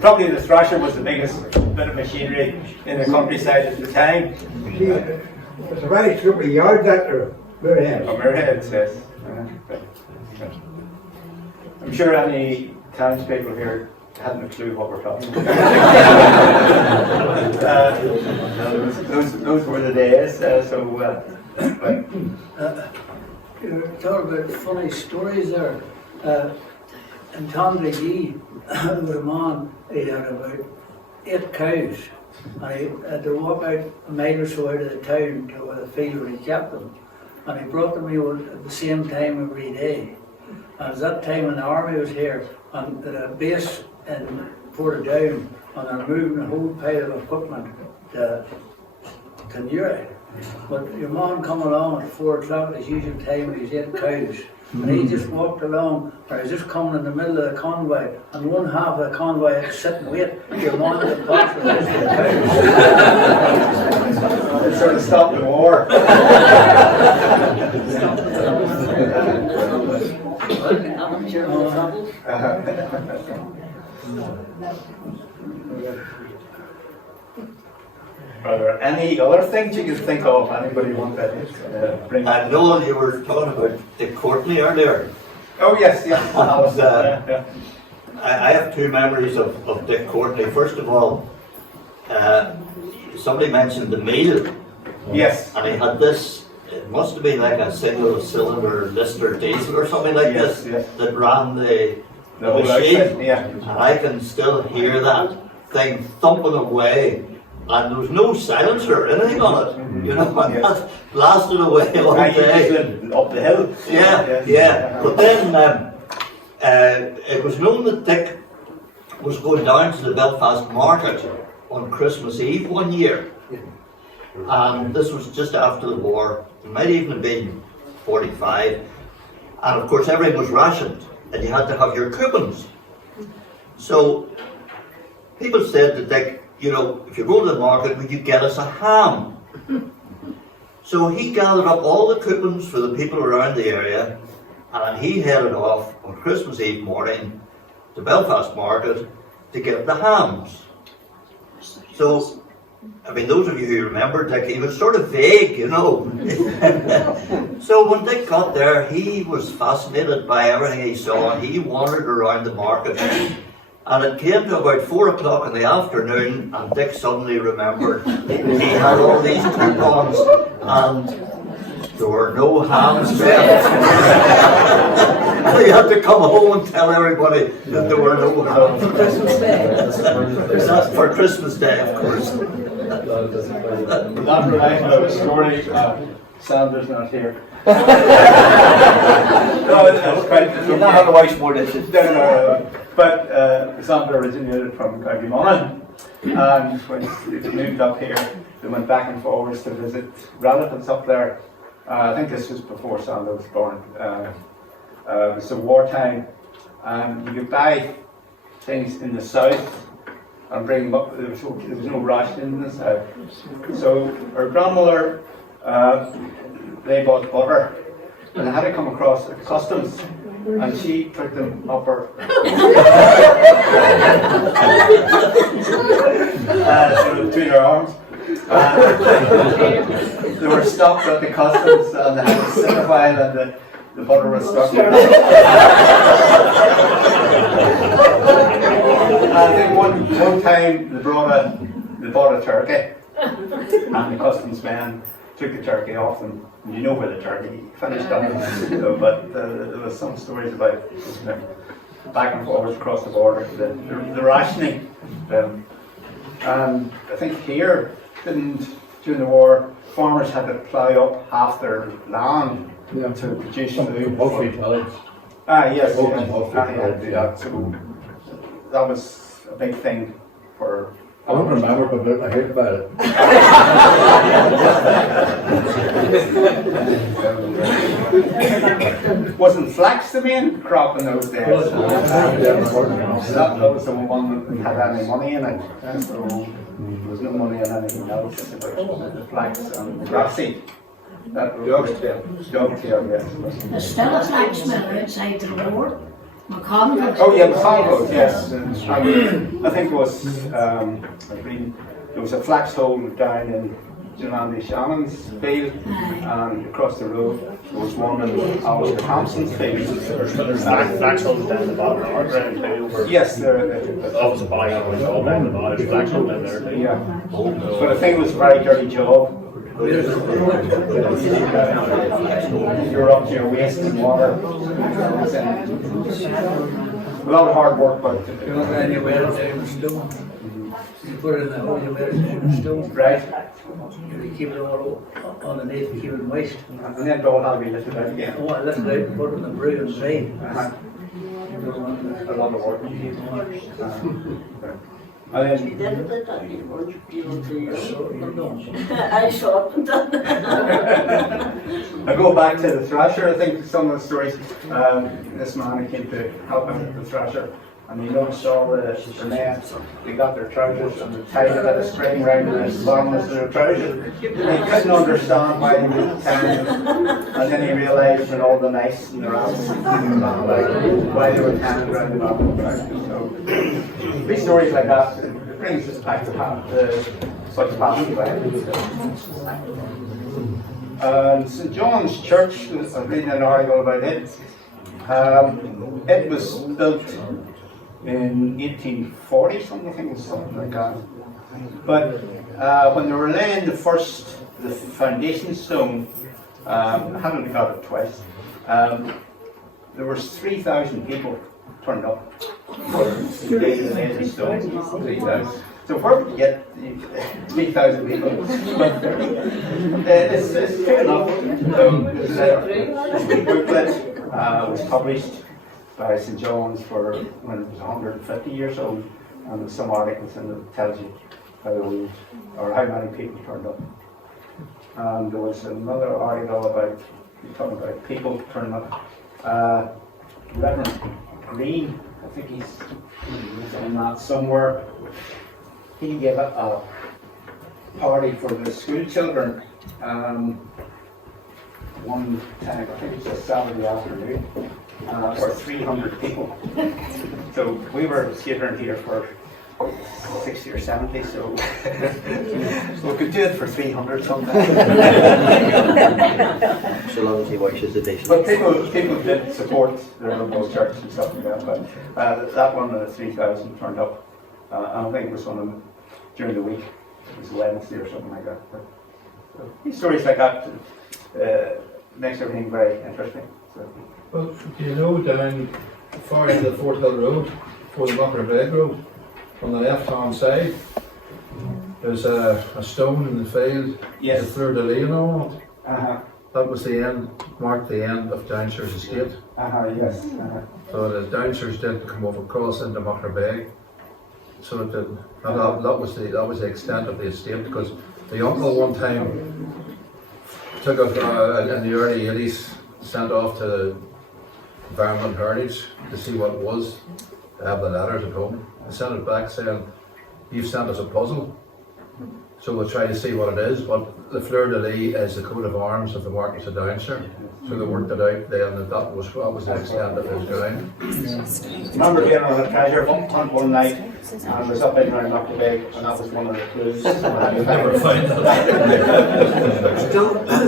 probably the thrasher was the biggest bit of machinery in the countryside at the time. See, it's a very slippery yard that there. Muirhead says. I'm sure any townspeople here hadn't a clue what we're talking about. Those were the days. You talk about funny stories there. In Tondragee, with a man, he had about 8 cows. And he had to walk out a mile or so out of the town to the field where he kept them. And he brought them at the same time every day. And it was that time when the army was here, and the base in Portadown, and they're moving a whole pile of equipment to Newry. But your man come along at 4 o'clock, his usual time, with his 8 cows. And he just walked along, or he was just coming in the middle of the convoy, and one half of the convoy had to sit and wait. Your man had to pass with his cows. It sort of stopped the war. Are there any other things you can think of? Anybody want to bring that? Noel, you were talking about Dick Courtney earlier. Oh yes, yes. I have two memories of Dick Courtney. First of all, somebody mentioned the meal. Yes. And he had this, it must have been like a single cylinder Lister diesel or something like Yes, this, yes. that ran the whole machine. outfit, yeah. And I can still hear that thing thumping away. And there was no silencer or anything on it, you know, and that blasted away all day. Up the hill. Yeah. But then it was known that Dick was going down to the Belfast market on Christmas Eve one year. And this was just after the war. It might even have been 45. And of course everything was rationed and you had to have your coupons. So people said to Dick, you know, if you go to the market, would you get us a ham? So he gathered up all the coupons for the people around the area and he headed off on Christmas Eve morning to Belfast market to get the hams. So, I mean, those of you who remember Dick, he was sort of vague, you know. So when Dick got there, he was fascinated by everything he saw and he wandered around the market. And it came to about 4 o'clock in the afternoon and Dick suddenly remembered he had all these coupons and there were no hams left. He had to come home and tell everybody that there were no hams. For Christmas Day. For Christmas Day, of course. That reminds me of a story. Sandra's not here. No, it's quite. You know how to waste more dishes. No. But Sandra originated from County Monaghan, and when they moved up here, they went back and forwards to visit relatives up there. I think this was before Sandra was born. It was the wartime, and you could buy things in the south and bring them up. There was no ration in the south. So her grandmother, they bought butter, and they had to come across customs. And she took them up her between her arms. They were stopped at the customs and they had to sit a while and the butter was stuck. I think one time they bought a turkey and the customs man took the turkey off them. You know where the turkey finished up, but there was some stories about back and forwards across the border, the rationing. And I think here, during the war, farmers had to plough up half their land to produce food. Mostly pellets. Yes, do that. So that was a big thing for. I don't remember, but I heard about it. Wasn't flax the main crop in those days? That was the one that had any money in it. So there was no money in anything else. The flax and grassseed. Dogtail, yes. There's still a flax mill outside the door. McConville. Oh yeah, McConville, yes. I think it was, there was a flax hole down in Janandi Shannon's field, and across the road there was one in Alistair Hampson's field. There's flax holes down the bottom of our ground too. Yes, Office of Ballygall was all down the bottom, there's flax holes down there too. Yeah, but I think it was a very dirty job. You're up to your waist in water. A lot of hard work, but You know, then you wear it down the stone. You put it in the hole, you wear it down the stone. right, You keep it all underneath, keep it moist. and then it all had to be lifted out again. Oh, I lift it out and put it in the brew and drain. A lot of work. And then, You didn't do that, you weren't able to So, you know. I saw it and done that. I go back to the thrasher. I think some of the stories. This man who came to help him with the thrasher, and he noticed all the men. They got their trousers and they tied a bit of string around the bottom of their trousers. He couldn't understand why they didn't tie them, and then he realised when all the mice and the rats like why they were tied around the bottom of the trousers. So these stories like that it brings us back to such passed away. St John's Church, I was reading an article about it. It was built in 1840 something, something like that. But when they were laying the foundation stone, I hadn't got it twice. There was 3,000 people turned up for the laying the stone. 3,000. So where would you get 3,000 people? But it's true enough. This booklet was published by St. John's for when it was 150 years old, and there's some articles in it that tells you how old or how many people turned up. And there was another article about talking about people turning up. Reverend Green, I think he's in that somewhere. He gave a party for the school children one time, I think it was a Saturday afternoon, for 300 people. So we were catering here for 60 or 70, so we could do it for 300 sometime. So long as he watches the dish. But people did support their local church and stuff like that. But that one of the 3,000 turned up. I don't think it was on during the week. It was Wednesday or something like that. But stories like that makes everything very interesting. So. Well, do you know down far into the Fort Hill Road, before the Mucker Bed Road, on the left hand side, there's a stone in the field, yes, the fleur de lis on it. That was the end, marked the end of Downstairs Estate. Yes. So the Downstairs did come over across into Mucker Beg. So it did, and that was the extent of the estate, because the uncle one time took it in the early 80s, sent off to Environment Heritage to see what it was, to have the letters at home. I sent it back saying, you've sent us a puzzle, so we'll try to see what it is. But the fleur de lis is the coat of arms of the Marquess of Downshire. So they worked it out then, and that was the extent of his ground. I remember being on a treasure hunt one night, and I was up in around Mucker Beg, and that was one of the clues. Never find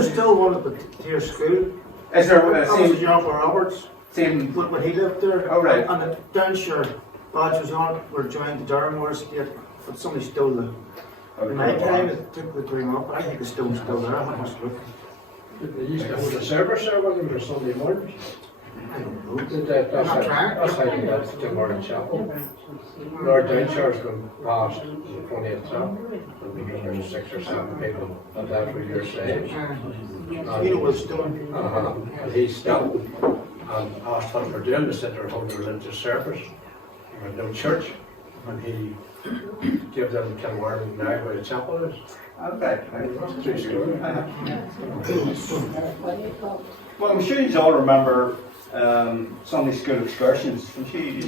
Still one at the Tier School. Is there That was John Roberts. Same. When he lived there. Oh, right. And the Downshire badge was on it, were joined to Durham Estate, but somebody stole the. In my time, it took the time up, but I think the stone's still there. I must look. They used to hold a service there with them for Sunday mornings. I don't know. That's how they got to Morning Chapel. Lord Downshire's been past the 20th chapel. There's 6 or 7 people at that for your stage. You know what's done? And he stopped and asked what we're doing to sit there holding a religious service. There was no church. And he gave them Kilwarren now where the chapel is. Okay. True story. Well, I'm sure you all remember Sunday school excursions. I'm sure you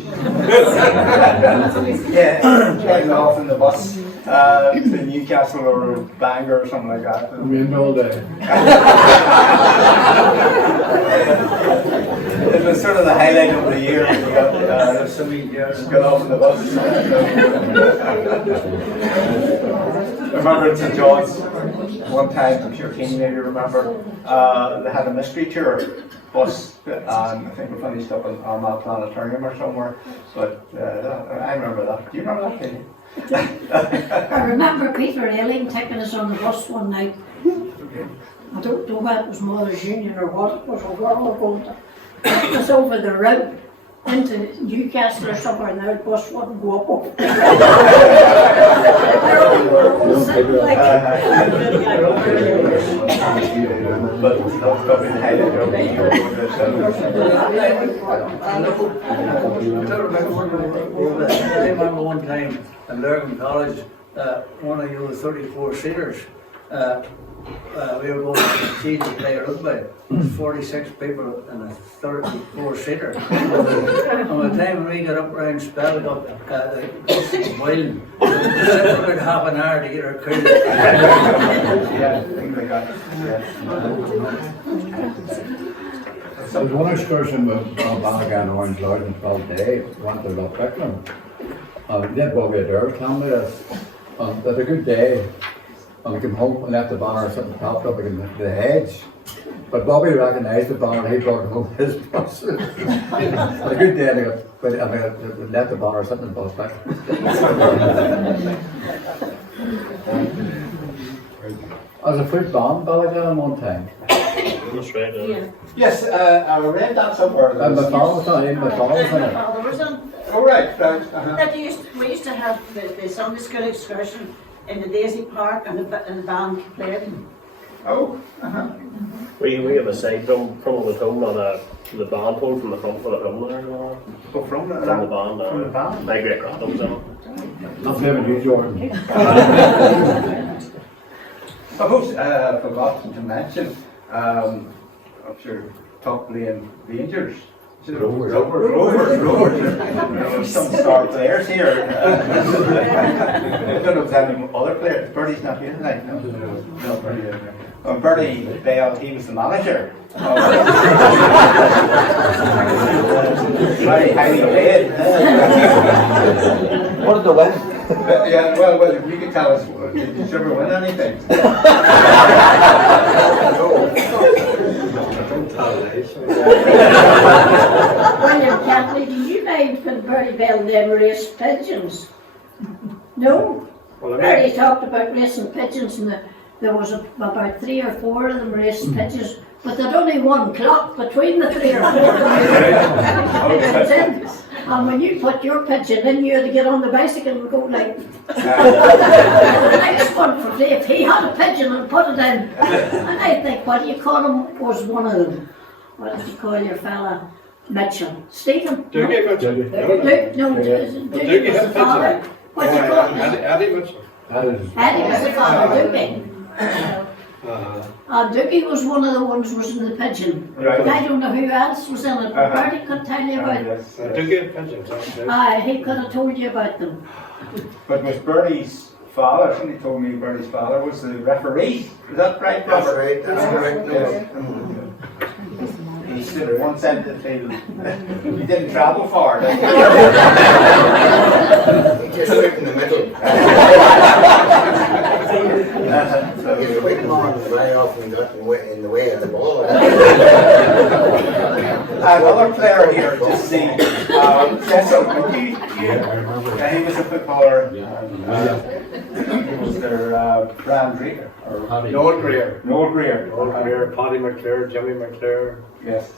taking off in the bus to Newcastle or Bangor or something like that. Rained all day. It was sort of the highlight of the year. We got somebody got off in the bus. I remember at St. John's one time, I'm sure Kenny maybe remember, they had a mystery tour bus, and I think we finished up on that planetarium or somewhere. But I remember that. Do you remember that, Kenny? I remember Peter Elling taking us on the bus one night. I don't know whether it was Mothers Union or what it was, or where we were going to. It was over the road into Newcastle or somewhere, and the bus wouldn't go up. But that was probably the highlight of the year. I remember one time at Lurgan College, one of the 34 seaters, we were going to teach to play rugby. There was 46 people in a 34 seater. And by the time we got up around Spell, got the bus was boiling. It took about half an hour to get her cool. Yeah, things like that. There was one excursion with Balagan Orange Lodge in 12 days, went to Lochbecklin. We did Bogey Dare, family. That's a good day. and we came home and left the banner sitting propped up against the hedge. But Bobby recognised the banner, he brought it home his bus. And a good day, they left the banner sitting in the bus back. I was a fruit bomb, Ballaghan, one time. That's right. Yes, I read that somewhere. And my father was on it, my father was on it. Father was on. Oh, right, right. That we used to have the Sunday school excursion in the Daisy Park and the band played. Oh, We have a side from it at home on the band hole from the front of the home there. oh, from the From the band. From the band? My great grandmother was on. Not living you, Jordan. I forgot to mention, I'm sure top playing Rangers. Rovers. Some star players here. I don't know if there's any other players. Bertie's not here tonight, no? No, Bertie isn't here. Well, Bertie Bale, he was the manager. Very highly paid. What did they win? Yeah, well, if you could tell us, did you ever win anything? William Catley, did you know when Bertie Bell never raced pigeons? No. Bertie talked about racing pigeons, and there was about 3 or 4 of them racing pigeons, but there'd only one clock between the 3 or 4 of them. And when you put your pigeon in, you had to get on the bicycle and go like. The next one for Dave, he had a pigeon and put it in. And I think, what do you call him, was one of them. What did you call your fella? Mitchell. Stephen? Doogie Mitchell. Luke, no, Doogie was the father. What do you call him? Eddie Mitchell. Eddie was the father, Doogie. Doogie was one of the ones who was in the pigeon. Right. I don't know who else was in it, but Bertie could tell you about it. Doogie Pigeons. He could have told you about them. But was Bertie's father, somebody told me Bertie's father was the referee. Is that right? That's right, that's correct. Yes. He stood at one side of the field. He didn't travel far. He just stood in the middle. He's a quick man, very often got in the way of the ball. Another player here, just see. Cecil, he was a footballer. He was their Brand Greer. Noel Greer. Noel Greer. Paddy McClure, Jimmy McClure. Yes.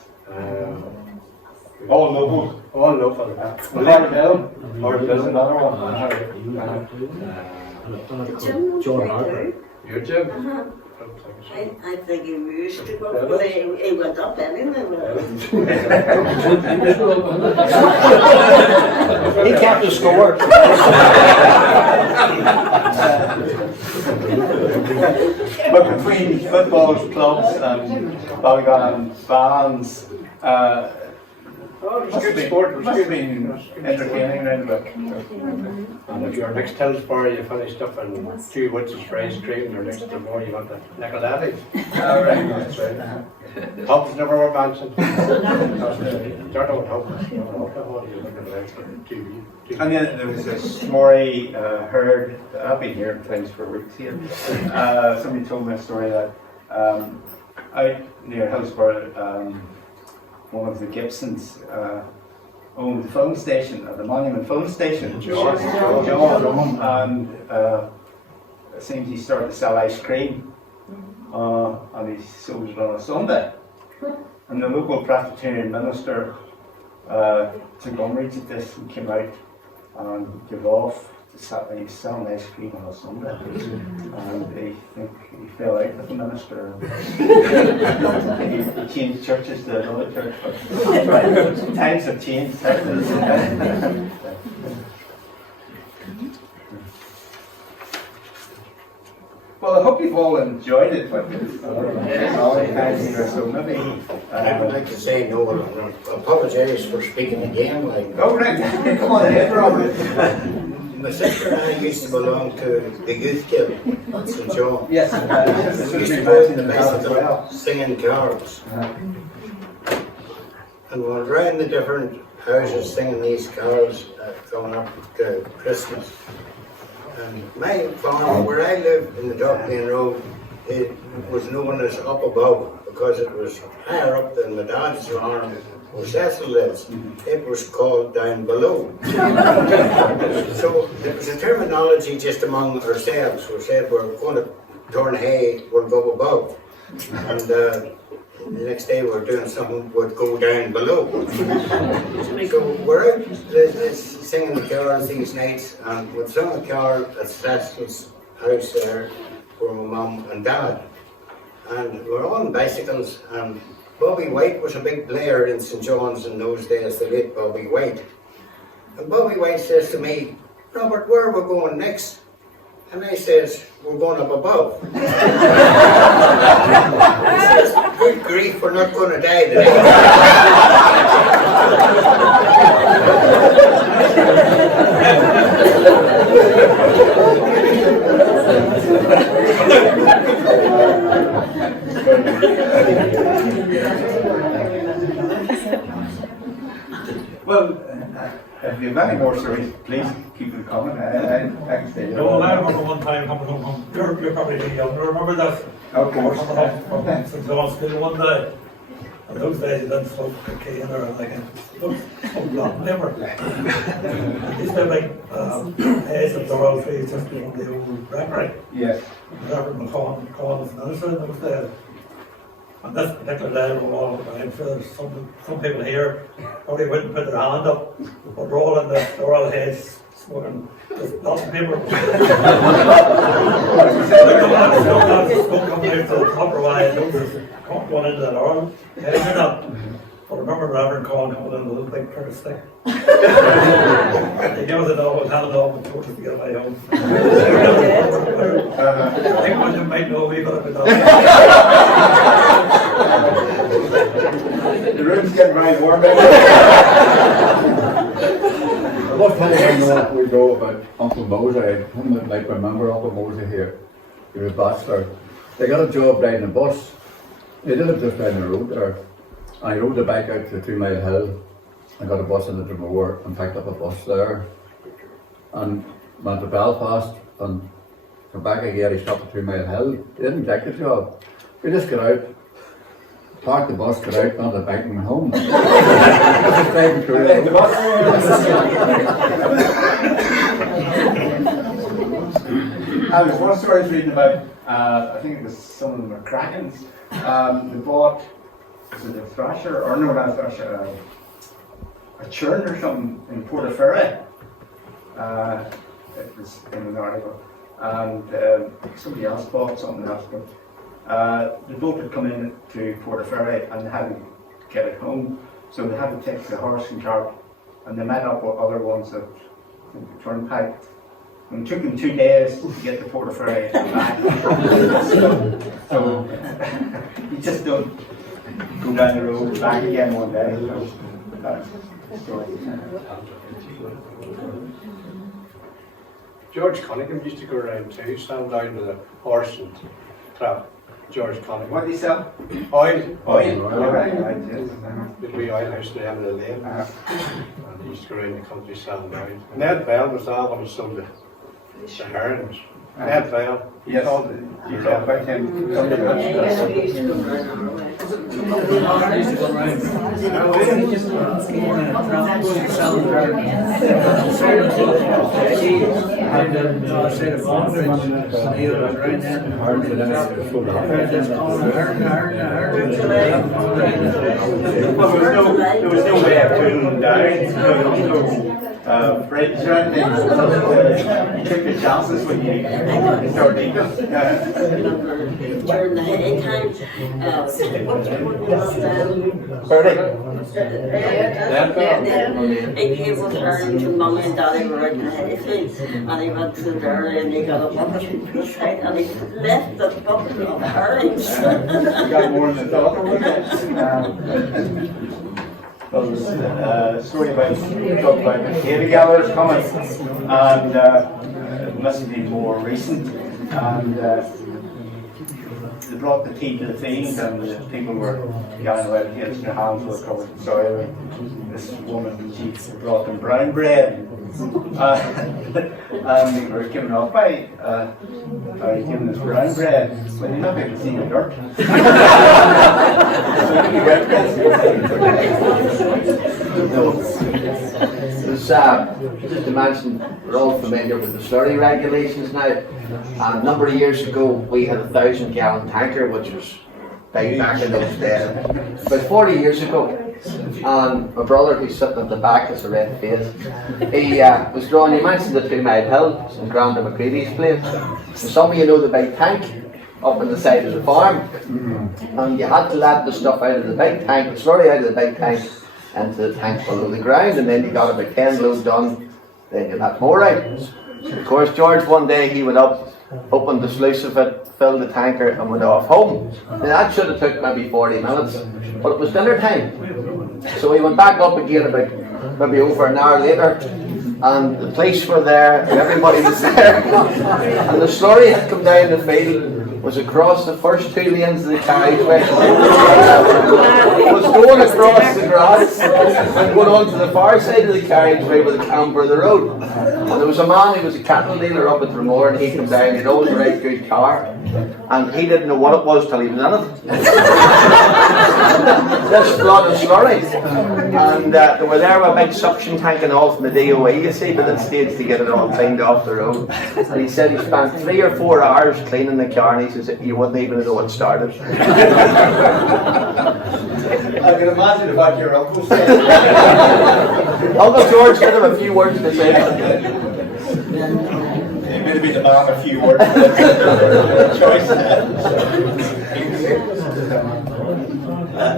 All local. All local. Lord Bill. Lord Bill's another one. John Harper. You, Jim? I think he used to go, but he went up anyway. He kept the score. But between football clubs and Ballaghan bands, must have been entertaining around about. And if your next tennis bar you finished up in 2 Woods' Fries Cream, or next to more you got the Nicoletti. Oh, right, that's right. Pubs never were mentioned. And then there was this Morey herd. I've been here times for weeks here. Somebody told me a story that out near Hillsborough, one of the Gibsons owned the phone station, the Monument phone station. John. And it seems he started to sell ice cream, and he sold it on a Sunday. And the local Presbyterian minister took umbrage at this and came out and gave off he's selling ice cream on a Sunday. And I think he fell out with the minister. He changed churches to another church, but times have changed. Well, I hope you've all enjoyed it. But so maybe I would like to say, Noel, apologise for speaking again. Oh, right. Come on ahead, Robert. My sister and I used to belong to the youth guild at St. John. Yes. We used to go to the bicycle singing carols. And we were around the different houses singing these carols coming up to Christmas. And my farm, where I live in the Dublin Road, it was known as up above because it was higher up than my dad's farm or Cecil lives. It was called down below. So it was a terminology just among ourselves. We said we're going to turn hay, we'll go above. And the next day we're doing something, would go down below. So we're out singing the carols these nights, and we've sung a carol at Cecil's house there for my mum and dad. And we're on bicycles, and Bobby White was a big player in St. John's in those days, the late Bobby White. And Bobby White says to me, Robert, where are we going next? And I says, we're going up above. He says, good grief, we're not going to die today. Well, if you have any more stories, please keep them coming. I can stay there. No, I remember one time coming home. You're probably too young to remember that. Of course. Coming home from St. John's School one day. And those days you didn't smoke cocaine or like a lot, never. Used to like heads of the Royal Trees just beyond the old rectory. Yes. Reverend McCall was minister in those days. On this particular day, we're all, I'm sure there's some people here probably wouldn't put their hand up, but we're all in the Royal Heads smoking lots of paper. Smoke coming out to the upper way, and those come going into that Royal Heads or not. But I remember Reverend Colin coming in with a little big cricket stick. He gave us a dog, handed off and told us to get away home. I think one of them might know a wee bit about that. The room's getting very warm. What time we go about Uncle Mosey? Who might remember Uncle Mosey here? He was a bachelor. They got a job riding a bus. They did it just down the road there. And he rode the bike out to 2 Mile Hill and got a bus into Dromore and picked up a bus there. And went to Belfast and came back again. He stopped at 2 Mile Hill. He didn't take the job. We just got out, parked the bus, got out, got on the bike and went home. Just driving through the bus. There's one story I was reading about, I think it was some of them were Krakens. They bought, was it a thrasher, or no, not a thrasher, a churn or something in Portaferry. It was in an article. And somebody else bought something else. But the boat had come in to Portaferry and they had to get it home. So they had to take the horse and cart and they met up with other ones at the turnpike. And it took them 2 days to get to Portaferry and back. So you just don't go down the road and back again one day. So that's the story. George Cunningham used to go around too, stand down to the horse and trap. George Cunningham. What did he sell? Oil. Oil. Right, yes. The wee oil house at the end of the lane. And he used to go around the country selling down. Ned Bell was that one who sold the herrings. Ned Bell. Yes, you talk about him. There was no way of cooling them down. Bridge or anything, you took the chances when you started eating them. During the hay time, he came with Titterington, Mummy and Daddy were out in the hay field, and he went to the dairy and he got a bucket from the side and he left the bucket of herrings. You got more than the thought. Well, there's a story about, talk about the hay gatherers coming, and it must be more recent, and they brought the tea to the field, and the people were getting away with heads and their hands were covered in soil, and this woman, she brought them brown bread, And we're given off by giving us brown bread, but you're not going to see the dirt. Just to mention, we're all familiar with the slurry regulations now. And a number of years ago, we had a 1,000-gallon tanker, which was big back in those days. About 40 years ago, and my brother, who's sitting at the back, has a red face, he was drawing, you mentioned the 2 Mile Hill in Granda McCready's place. And some of you know the big tank up on the side of the farm, and you had to let the stuff out of the big tank, the slurry out of the big tank, into the tank below the ground, and then you got about 10 loads done, then you let more out. Of course, George, one day he went up, opened the sluice of it, filled the tanker, and went off home. Now, that should have took maybe 40 minutes, but it was dinner time. So he went back up again about maybe over an hour later, and the police were there, and everybody was there, and the slurry had come down the field, was across the first 2 lanes of the carriageway, was going across the grass and going on to the far side of the carriageway with the camber of the road. And there was a man who was a cattle dealer up at Dromore, and he came down, he'd always a right good car, and he didn't know what it was till he was in it. This flood of slurry. And they were there with a big suction tank and all from the DOE, you see, but it staged to get it all cleaned off the road. And he said he spent 3 or 4 hours cleaning the car, and he says you wouldn't even know it started. I can imagine about your uncle saying. Uncle George gave him a few words to say. Maybe the man a few words.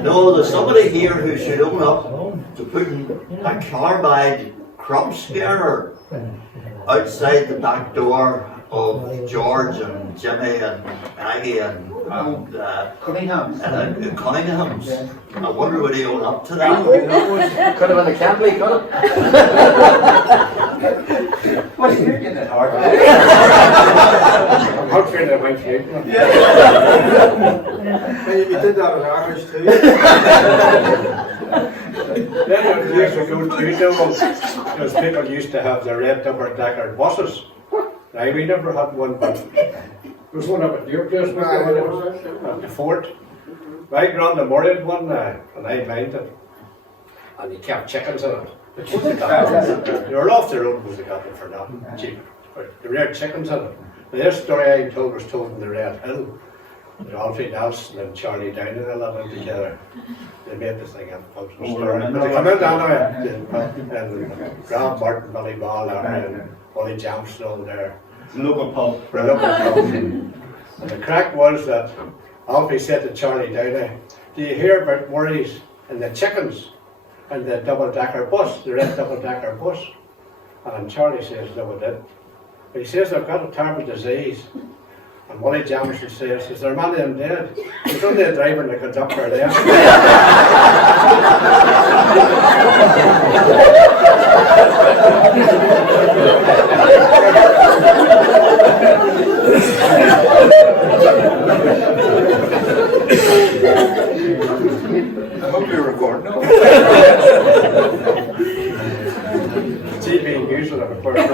No, there's somebody here who should own up to putting a carbide crop scarer outside the back door of George and Jimmy and Maggie and Cunningham's. I wonder would he own up to that? Could have been a Campbell, could it? Well, you're getting it hard. I'm not feeling that went for you. You did that with Irish too. Then years ago too, those people used to have the red double-decker buses. Now we never had one, but there was one up at your place, at the fort. My grandmother had one, and I minded it. And he kept chickens in it. They were off the road because they got them for nothing cheap. But they reared chickens in it. The story I told was told in the Red Hill. Alfie Nelson and Charlie Downey, they lived together. They made this thing up. But they come in down there, and Graham Martin, Billy Ball, and Ollie Jamstone there. Local pub. And the crack was that Alfie said to Charlie Downey, do you hear about worries in the chickens and the double-decker bus, the red double-decker bus? And Charlie says, no, I did. But he says, I've got a terrible disease. And Wally Jamison says, is there many of them dead? There's only a driver and a conductor there. I hope you're recording. TV news will have a first.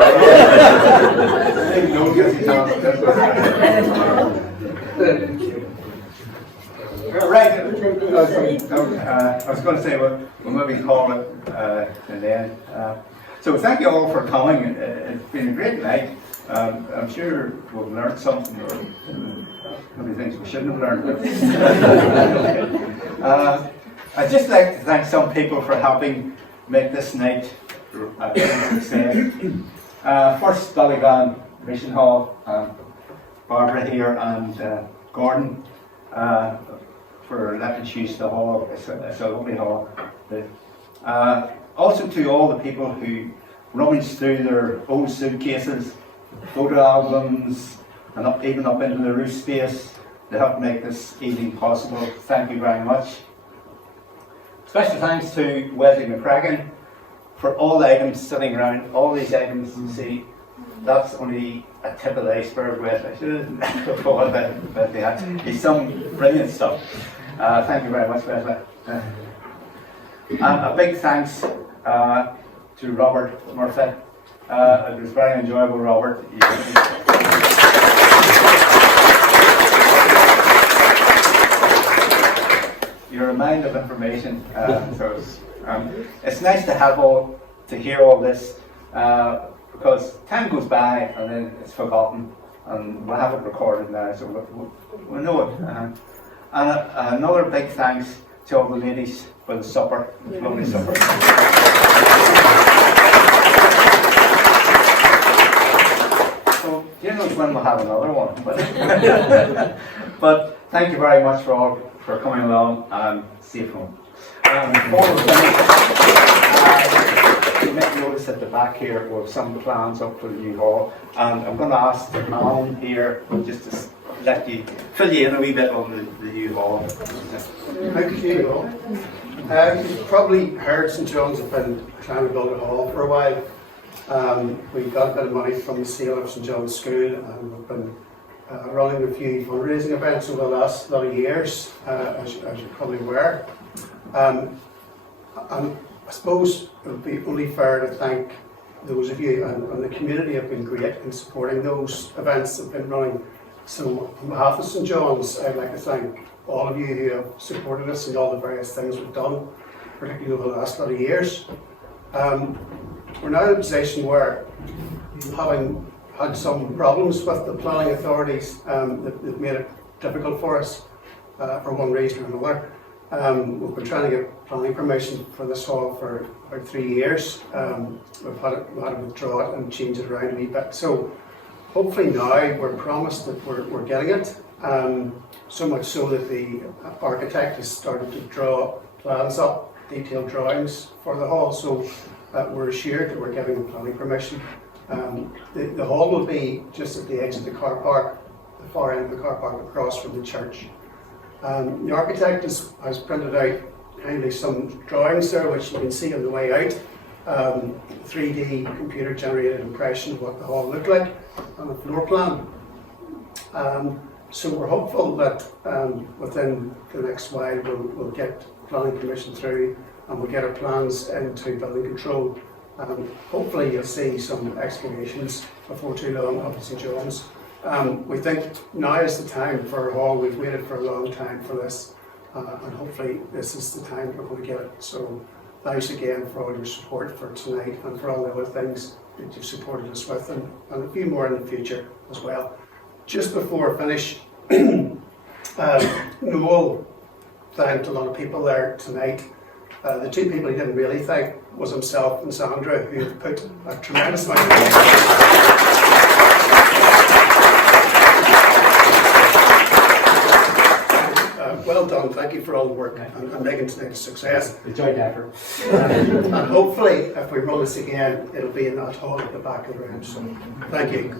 Right, I was going to say we'll maybe call it and then. So thank you all for coming. It's been a great night. I'm sure we've learned something, or maybe things we shouldn't have learned. I'd just like to thank some people for helping make this night a big success. First, Ballygan Mission Hall, Barbara here and Gordon for letting us use the hall. It's a lovely hall. Also to all the people who rummaged through their old suitcases, photo albums, and even up into the roof space to help make this evening possible. Thank you very much. Special thanks to Wesley McCracken for all the items sitting around, all these items you see. That's only a tip of the iceberg, Wesley. I should have thought about that. It's some brilliant stuff. Thank you very much, Wesley. And a big thanks to Robert Murphy It was very enjoyable, Robert. You're a mind of information, so it's nice to have to hear all this, because time goes by and then it's forgotten, and we'll have it recorded now, so we know it. And another big thanks to all the ladies for the supper, lovely supper. So, you know when we'll have another one. But thank you very much for coming along, and safe home. Before we finish, you may notice at the back here we have some plans up for the new hall, and I'm going to ask Alan here just to let you fill you in a wee bit on the new hall. Thank you. You've probably heard St John's have been trying to build a hall for a while. We got a bit of money from the sale of St John's School, and we've been running a few fundraising events over the last lot of years, as you're probably aware. And I suppose it would be only fair to thank those of you, and the community have been great in supporting those events that have been running. So on behalf of St John's, I'd like to thank all of you who have supported us in all the various things we've done, particularly over the last lot of years. We're now in a position where, having had some problems with the planning authorities that made it difficult for us for one reason or another, we've been trying to get planning permission for this hall for about 3 years. We've had to withdraw it and change it around a wee bit. So hopefully now we're promised that we're getting it. So much so that the architect has started to draw plans up, detailed drawings for the hall. So we're assured that we're getting the planning permission. The hall will be just at the edge of the car park, the far end of the car park across from the church. The architect has printed out kindly some drawings there, which you can see on the way out. 3D computer generated impression of what the hall looked like on a floor plan. So we're hopeful that within the next while we'll get planning permission through, and we'll get our plans into building control. Hopefully you'll see some excavations before too long up at St John's. We think now is the time for a hall. We've waited for a long time for this, and hopefully this is the time we're going to get it. So thanks again for all your support for tonight, and for all the other things that you've supported us with, and a few more in the future as well. Just before I finish, Noel thanked a lot of people there tonight. The two people he didn't really thank was himself and Sandra, who have put a tremendous amount of well done, thank you for all the work, and making tonight's success. A joint effort. And hopefully, if we run this again, it'll be in that hall at the back of the room. So, thank you.